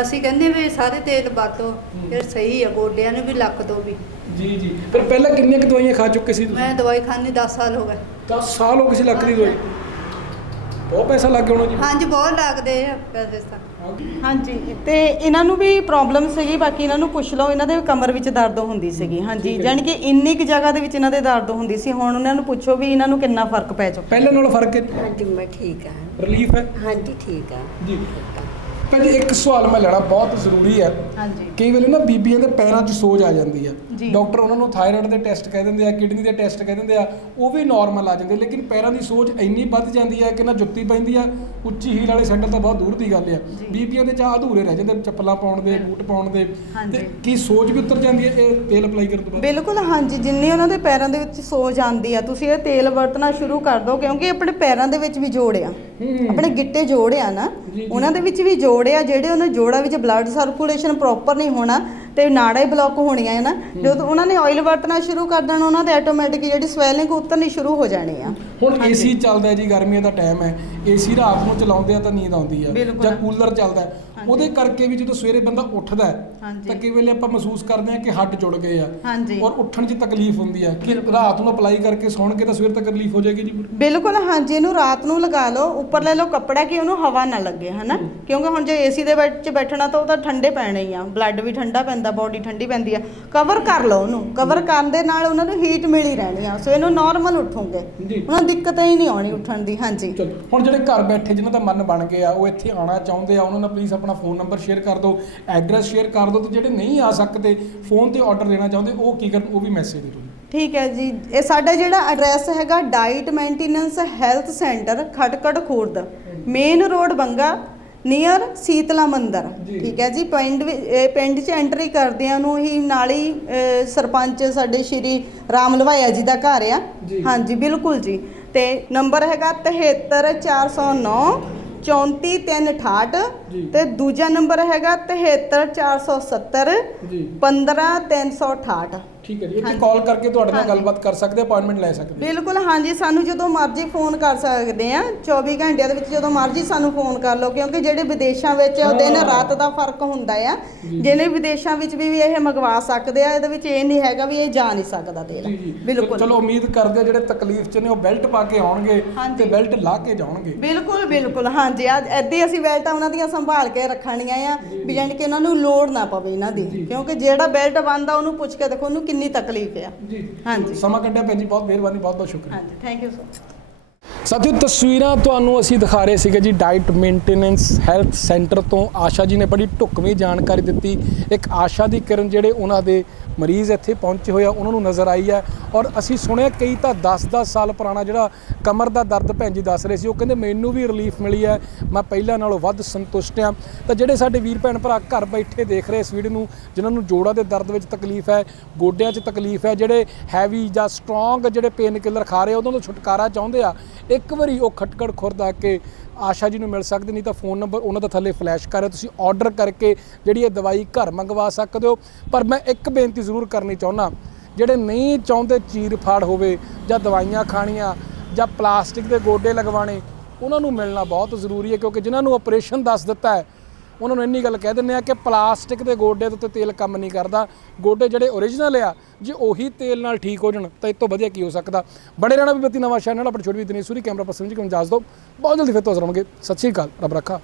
ਅਸੀਂ ਕਹਿੰਦੇ ਵੀ ਸਾਰੇ ਤੇਲ ਵਰਤੋ ਇਹ ਸਹੀ ਆ ਗੋਡਿਆਂ ਨੂੰ ਵੀ ਲੱਕ ਤੋਂ ਵੀ। ਜੀ ਜੀ। ਫਿਰ ਪਹਿਲਾਂ ਕਿੰਨੀਆਂ ਕੁ ਦਵਾਈਆਂ ਖਾ ਚੁੱਕੇ ਸੀ ਤੁਸੀਂ? ਮੈਂ ਦਵਾਈ ਖਾਣੀ 10 ਸਾਲ ਹੋ ਗਏ। 10 ਸਾਲ ਹੋ ਗਏ ਸੀ ਲੱਕ ਦੀ ਦਵਾਈ? ਬਹੁਤ ਪੈਸਾ ਲੱਗ ਗਿਆ ਹੋਣਾ ਜੀ। ਹਾਂਜੀ ਬਹੁਤ ਲੱਗਦੇ ਆ ਪੈਸੇ ਤਾਂ। ਹਾਂਜੀ। ਤੇ ਇਹਨਾਂ ਨੂੰ ਵੀ ਪ੍ਰੋਬਲਮ ਸੀਗੀ ਬਾਕੀ ਇਹਨਾਂ ਨੂੰ ਪੁੱਛ ਲਓ ਇਹਨਾਂ ਦੇ ਕਮਰ ਵਿੱਚ ਦਰਦ ਹੁੰਦੀ ਸੀਗੀ। ਹਾਂਜੀ ਠੀਕ ਹੈ ਯਾਨੀ ਕਿ ਇੰਨੀ ਕੁ ਜਗ੍ਹਾ ਦੇ ਵਿੱਚ ਇਹਨਾਂ ਦੇ ਦਰਦ ਹੁੰਦੀ ਸੀ। ਹੁਣ ਉਹਨਾਂ ਨੂੰ ਪੁੱਛੋ ਵੀ ਇਹਨਾਂ ਨੂੰ ਕਿੰਨਾ ਫ਼ਰਕ ਪੈ ਚੁੱਕਾ। ਪਹਿਲਾਂ ਨਾਲੋਂ ਫ਼ਰਕ ਹੈ ਹਾਂਜੀ ਮੈਂ ਠੀਕ ਆ ਰਿਲੀਫ ਹੈ? ਹਾਂਜੀ ਠੀਕ ਆ ਜੀ। ਭੈਣ ਜੀ ਇੱਕ ਸਵਾਲ ਮੈਂ ਲੈਣਾ ਬਹੁਤ ਜ਼ਰੂਰੀ ਹੈ। ਹਾਂਜੀ। ਕਈ ਵੇਲੇ ਨਾ ਬੀਬੀਆਂ ਦੇ ਪੈਰਾਂ 'ਚ ਸੋਜ ਆ ਜਾਂਦੀ ਆ ਜੀ। ਡਾਕਟਰ ਉਹਨਾਂ ਨੂੰ ਥਾਇਰਾਇਡ ਦੇ ਟੈਸਟ ਕਹਿ ਦਿੰਦੇ ਆ ਕਿਡਨੀ ਦੇ ਟੈਸਟ ਕਹਿ ਦਿੰਦੇ ਆ ਉਹ ਵੀ ਨਾਰਮਲ ਆ ਜਾਂਦੇ ਲੇਕਿਨ ਪੈਰਾਂ ਦੀ ਸੋਜ ਇੰਨੀ ਵੱਧ ਜਾਂਦੀ ਆ ਕਿ ਨਾ ਜੁੱਤੀ ਪੈਂਦੀ ਆ ਉੱਚੀ ਹੀਲ ਵਾਲੇ ਸੈਂਡਲ ਤਾਂ ਬਹੁਤ ਦੂਰ ਦੀ ਗੱਲ ਆ। ਬੀਬੀਆਂ ਦੇ ਚਾਹ ਅਧੂਰੇ ਰਹਿ ਜਾਂਦੇ ਚੱਪਲਾਂ ਪਾਉਣ ਦੇ ਬੂਟ ਪਾਉਣ ਦੇ ਹਾਂਜੀ। ਤੇ ਕੀ ਸੋਜ ਵੀ ਉਤਰ ਜਾਂਦੀ ਹੈ ਇਹ ਤੇਲ ਅਪਲਾਈ ਕਰਨ ਤੋਂ ਬਾਅਦ? ਬਿਲਕੁਲ ਹਾਂਜੀ। ਜਿੰਨੀ ਉਹਨਾਂ ਦੇ ਪੈਰਾਂ ਦੇ ਵਿੱਚ ਸੋਜ ਆਉਂਦੀ ਆ ਤੁਸੀਂ ਇਹ ਤੇਲ ਵਰਤਣਾ ਸ਼ੁਰੂ ਕਰ ਦਿਓ ਕਿਉਂਕਿ ਆਪਣੇ ਪੈਰਾਂ ਦੇ ਵਿੱਚ ਵੀ ਜੋੜ ਆ। ਹੂੰ। ਆਪਣੇ ਗਿੱਟੇ ਜੋੜ ਆ ਨਾ ਜੀ, ਜੀ। ਉਹਨਾਂ ਦੇ ਵਿੱਚ ਵੀ ਜੋੜ ਜੋੜੇ ਆ ਜਿਹੜੇ ਉਹਨਾਂ ਜੋੜਾਂ ਵਿੱਚ ਬਲੱਡ ਸਰਕੂਲੇਸ਼ਨ ਪ੍ਰੋਪਰ ਨਹੀਂ ਹੋਣਾ ਤੇ ਨਾੜਾਂ ਹੀ ਬਲੌਕ ਹੋਣੀਆਂ ਹੈ ਨਾ। ਜਦੋਂ ਉਹਨਾਂ ਨੇ ਆਇਲ ਵਰਤਣਾ ਸ਼ੁਰੂ ਕਰ ਦੇਣਾ, ਉਹਨਾਂ ਦੇ ਆਟੋਮੈਟਿਕ ਜਿਹੜੀ ਸਵੈਲਿੰਗ ਉਤਰਨੀ ਸ਼ੁਰੂ ਹੋ ਜਾਣੀ ਆ। ਹੁਣ ਏਸੀ ਚੱਲਦਾ ਜੀ ਗਰਮੀਆਂ ਦਾ ਟਾਈਮ ਹੈ। ਏਸੀ ਰਾਤ ਨੂੰ ਚਲਾਉਂਦੇ ਆ ਤਾਂ ਨੀਂਦ ਆਉਂਦੀ ਆ ਬਿਲਕੁਲ। ਜਾਂ ਕੂਲਰ ਚੱਲਦਾ ਹੈ। ਉਹਦੇ ਕਰਕੇ ਵੀ ਜਦੋਂ ਸਵੇਰੇ ਬੰਦਾ ਉੱਠਦਾ ਹੈ ਹਾਂਜੀ। ਤਾਂ ਕਈ ਵੇਲੇ ਆਪਾਂ ਮਹਿਸੂਸ ਕਰਦੇ ਆ ਕਿ ਹੱਡ ਜੁੜ ਗਏ ਆ। ਹਾਂਜੀ। ਔਰ ਉੱਠਣ 'ਚ ਤਕਲੀਫ ਹੁੰਦੀ ਆ ਕਿ ਰਾਤ ਨੂੰ ਅਪਲਾਈ ਕਰਕੇ ਸੌਣਗੇ ਤਾਂ ਸਵੇਰ ਤੱਕ ਰਿਲੀਫ ਹੋ ਜਾਏਗੀ ਜੀ। ਬਿਲਕੁਲ ਹਾਂਜੀ ਇਹਨੂੰ ਰਾਤ ਨੂੰ ਲਗਾ ਲਓ। ਉੱਪਰ ਲੈ ਲਓ ਕੱਪੜਾ ਕਿ ਉਹਨੂੰ ਹਵਾ ਨਾ ਲੱਗੇ ਹਨਾ? ਕਿਉਂਕਿ ਹੁਣ ਜੇ ਏਸੀ ਦੇ ਵਿੱਚ ਬੈਠਣਾ ਤਾਂ ਉਹ ਤਾਂ ਠੰਡੇ ਪੈਣੇ ਹੀ ਆ। ਬਲੱਡ ਵੀ ਠੰਡਾ ਪੈਂਦਾ ਬਾਡੀ ਠੰਡੀ ਪੈਂਦੀ ਆ। ਕਵਰ ਕਰ ਲਓ ਉਹਨੂੰ। ਕਵਰ ਕਰਨ ਦੇ ਨਾਲ ਉਹਨਾਂ ਨੂੰ ਹੀਟ ਮਿਲੀ ਰਹਿਣੀ ਆ। ਸੋ ਇਹਨੂੰ ਨਾਰਮਲ ਉੱਠੋਗੇ। ਜੀ। ਉਹਨਾਂ ਦਿੱਕਤ ਹੀ ਨਹੀਂ ਆਉਣੀ ਉੱਠਣ ਦੀ ਹਾਂਜੀ ਚਲੋ ਹੁਣ ਜਿਹੜੇ ਘਰ ਬੈਠੇ ਜਿਨ੍ਹਾਂ ਦਾ ਮਨ ਬਣ ਗਿਆ ਉਹ ਇੱਥੇ ਆਉਣਾ ਚਾਹੁੰਦੇ ਆ ਉਹਨਾਂ ਨਾਲ ਪਲੀਜ਼ ਆਪਣਾ ਫੋਨ ਨੰਬਰ ਸ਼ੇਅਰ ਕਰ ਦਿਓ ਐਡਰੈਸ ਸ਼ੇਅਰ ਕਰ ਦਿਓ ਤੇ ਜਿਹੜੇ ਨਹੀਂ ਆ ਸਕਦੇ ਫੋਨ ਤੇ ਆਰਡਰ ਦੇਣਾ ਚਾਹੁੰਦੇ ਉਹ ਕੀ ਕਰਨ ਉਹ ਵੀ ਮੈਸੇਜ ਦੇ ਦਿਓ। ਠੀਕ ਹੈ ਜੀ ਇਹ ਸਾਡਾ ਜਿਹੜਾ ਐਡਰੈਸ ਹੈਗਾ diet maintenance health centre Khatkar Khurd main road Banga near Sitla ਮੰਦਰ। ਠੀਕ ਹੈ ਜੀ ਪਿੰਡ ਪਿੰਡ 'ਚ ਐਂਟਰੀ ਕਰਦਿਆਂ ਨੂੰ ਹੀ ਨਾਲ ਹੀ ਸਰਪੰਚ ਸਾਡੇ ਸ਼੍ਰੀ ਰਾਮ ਲਵਾਇਆ ਜੀ ਦਾ ਘਰ ਆ। ਹਾਂਜੀ ਬਿਲਕੁਲ ਜੀ ਤੇ ਨੰਬਰ ਹੈਗਾ 73409 34368 ਜੀ। ਤੇ ਦੂਜਾ ਨੰਬਰ ਹੈਗਾ 73470 ਜੀ 15368 ਠੀਕ ਹੈ ਜੀ ਇੱਥੇ। ਕਾਲ ਕਰਕੇ ਤੁਹਾਡੇ ਨਾਲ। ਗੱਲਬਾਤ ਕਰ ਸਕਦੇ ਅਪਾਇੰਟਮੈਂਟ ਲੈ ਸਕਦੇ ਬਿਲਕੁਲ ਹਾਂਜੀ ਸਾਨੂੰ ਜਦੋਂ ਮਰਜ਼ੀ ਫੋਨ ਕਰ ਸਕਦੇ ਆ 24 ਘੰਟਿਆਂ ਦੇ ਵਿੱਚ ਜਦੋਂ ਮਰਜ਼ੀ ਸਾਨੂੰ ਫੋਨ ਕਰ ਲਓ ਕਿਉਂਕਿ ਜਿਹੜੇ ਵਿਦੇਸ਼ਾਂ ਵਿੱਚ ਉਹ ਦਿਨ। ਰਾਤ ਦਾ ਫ਼ਰਕ ਹੁੰਦਾ ਆ। ਜਿਹੜੇ ਵਿਦੇਸ਼ਾਂ ਵਿੱਚ ਵੀ ਇਹ ਮੰਗਵਾ ਸਕਦੇ ਆ ਇਹਦੇ ਵਿੱਚ ਇਹ ਨਹੀਂ ਹੈਗਾ ਵੀ ਇਹ ਜਾ ਨਹੀਂ ਸਕਦਾ ਤੇਲ ਬਿਲਕੁਲ ਚਲੋ ਉਮੀਦ ਕਰਦੇ ਆ ਜਿਹੜੇ ਤਕਲੀਫ 'ਚ ਨੇ ਉਹ ਬੈਲਟ ਪਾ ਕੇ ਆਉਣਗੇ। ਤੇ ਬੈਲਟ ਲਾ ਕੇ ਜਾਣਗੇ ਬਿਲਕੁਲ ਬਿਲਕੁਲ ਹਾਂਜੀ ਅੱਜ ਐਦੀ ਅਸੀਂ ਬੈਲਟਾਂ ਉਹਨਾਂ ਦੀਆਂ ਸੰਭਾਲ ਕੇ ਰੱਖਣੀਆਂ ਆ ਵੀ ਜਾਣੀ ਕਿ ਉਹਨਾਂ ਨੂੰ ਲੋੜ ਨਾ ਪਵੇ ਇਹਨਾਂ ਦੀ। ਕਿਉਂਕਿ ਜਿਹੜਾ ਬੈਲਟ ਬੰਦਾ ਉਹਨੂੰ ਪੁੱਛ ਕੇ ਦੇਖੋ ਉਹਨੂੰ ਕਿੰਨੀ ਤਕਲੀਫ ਆ। ਜੀ। ਹਾਂਜੀ। ਸਮਾਂ ਕੱਢਿਆ ਭੈਣ ਜੀ ਬਹੁਤ ਮਿਹਰਬਾਨੀ ਬਹੁਤ ਬਹੁਤ ਸ਼ੁਕਰੀਆ। ਹਾਂਜੀ ਥੈਂਕ ਯੂ ਸੋ ਸਾਥੀਓ ਤਸਵੀਰਾਂ ਤੁਹਾਨੂੰ ਅਸੀਂ ਦਿਖਾ ਰਹੇ ਸੀਗੇ ਜੀ ਡਾਈਟ ਮੇਨਟੇਨੈਂਸ ਹੈਲਥ ਸੈਂਟਰ ਤੋਂ। ਆਸ਼ਾ ਜੀ ਨੇ ਬੜੀ ਢੁਕਵੀਂ ਜਾਣਕਾਰੀ ਦਿੱਤੀ। ਇੱਕ ਆਸ਼ਾ ਦੀ ਕਿਰਨ ਜਿਹੜੇ ਉਹਨਾਂ ਦੇ ਮਰੀਜ਼ ਇੱਥੇ ਪਹੁੰਚੇ ਹੋਏ ਆ, ਉਹਨਾਂ ਨੂੰ ਨਜ਼ਰ ਆਈ ਹੈ ਔਰ ਅਸੀਂ ਸੁਣਿਆ ਕਈ ਤਾਂ 10-10 ਸਾਲ ਪੁਰਾਣਾ ਜਿਹੜਾ ਕਮਰ ਦਾ ਦਰਦ ਭੈਣ ਜੀ ਦੱਸ ਰਹੇ ਸੀ, ਉਹ ਕਹਿੰਦੇ ਮੈਨੂੰ ਵੀ ਰਿਲੀਫ ਮਿਲੀ ਹੈ, ਮੈਂ ਪਹਿਲਾਂ ਨਾਲੋਂ ਵੱਧ ਸੰਤੁਸ਼ਟ ਹਾਂ। ਤਾਂ ਜਿਹੜੇ ਸਾਡੇ ਵੀਰ ਭੈਣ ਭਰਾ ਘਰ ਬੈਠੇ ਦੇਖ ਰਹੇ ਇਸ ਵੀਡੀਓ ਨੂੰ, ਜਿਨ੍ਹਾਂ ਨੂੰ ਜੋੜਾਂ ਦੇ ਦਰਦ ਵਿੱਚ ਤਕਲੀਫ ਹੈ, ਗੋਡਿਆਂ 'ਚ ਤਕਲੀਫ ਹੈ, ਜਿਹੜੇ ਹੈਵੀ ਜਾਂ ਸਟਰੋਂਗ ਜਿਹੜੇ ਪੇਨ ਕਿਲਰ ਖਾ ਰਹੇ ਉਹਨਾਂ ਤੋਂ ਛੁਟਕਾਰਾ ਚਾਹੁੰਦੇ ਆ। ਇੱਕ ਵਾਰੀ ਉਹ ਖਟਕੜ ਖੁਰਦ ਆ ਕੇ ਆਸ਼ਾ ਜੀ ਨੂੰ ਮਿਲ ਸਕਦੇ, ਨਹੀਂ ਤਾਂ ਫੋਨ ਨੰਬਰ ਉਹਨਾਂ ਦਾ ਥੱਲੇ ਫਲੈਸ਼ ਕਰ ਰਿਹਾ ਤੁਸੀਂ ਆਰਡਰ ਕਰਕੇ ਜਿਹੜੀ ਇਹ ਦਵਾਈ ਘਰ ਮੰਗਵਾ ਸਕਦੇ ਹੋ। ਪਰ ਮੈਂ ਇੱਕ ਬੇਨਤੀ ਜ਼ਰੂਰ ਕਰਨੀ ਚਾਹੁੰਦਾ, ਜਿਹੜੇ ਨਹੀਂ ਚਾਹੁੰਦੇ ਚੀਰ ਫਾੜ ਹੋਵੇ ਜਾਂ ਦਵਾਈਆਂ ਖਾਣੀਆਂ ਜਾਂ ਪਲਾਸਟਿਕ ਦੇ ਗੋਡੇ ਲਗਵਾਣੇ ਉਹਨਾਂ ਨੂੰ ਮਿਲਣਾ ਬਹੁਤ ਜ਼ਰੂਰੀ ਹੈ, ਕਿਉਂਕਿ ਜਿਨ੍ਹਾਂ ਨੂੰ ਆਪਰੇਸ਼ਨ ਦੱਸ ਦਿੱਤਾ ਹੈ ਉਹਨਾਂ ਨੂੰ ਇੰਨੀ ਗੱਲ ਕਹਿ ਦਿੰਦੇ ਆ ਕਿ ਪਲਾਸਟਿਕ ਦੇ ਗੋਡੇ ਦੇ ਉੱਤੇ ਤੇਲ ਕੰਮ ਨਹੀਂ ਕਰਦਾ। ਗੋਡੇ ਜਿਹੜੇ ਓਰੀਜਨਲ ਆ, ਜੇ ਉਹੀ ਤੇਲ ਨਾਲ ਠੀਕ ਹੋ ਜਾਣ, ਤਾਂ ਇਹ ਤੋਂ ਵਧੀਆ ਕੀ ਹੋ ਸਕਦਾ? ਬੜੇ ਰਹਿਣਾ ਵੀ ਬੱਤੀ ਨਵਾਂ ਸ਼ਹਿਰ ਨਾਲ ਆਪਣੀ ਛੋਟੀ ਵੀ ਦਿਨੇ ਸੂਰੀ, ਕੈਮਰਾ ਪਰਸਨ ਜੀ ਕੋਲ ਇਜਾਜ਼ਤ ਦਿਓ। ਬਹੁਤ ਜਲਦੀ ਫਿਰ ਤੋਂ ਹਾਜ਼ਰ ਹੋਵਾਂਗੇ। ਸਤਿ ਸ਼੍ਰੀ ਅਕਾਲ, ਰੱਬ ਰੱਖਾ।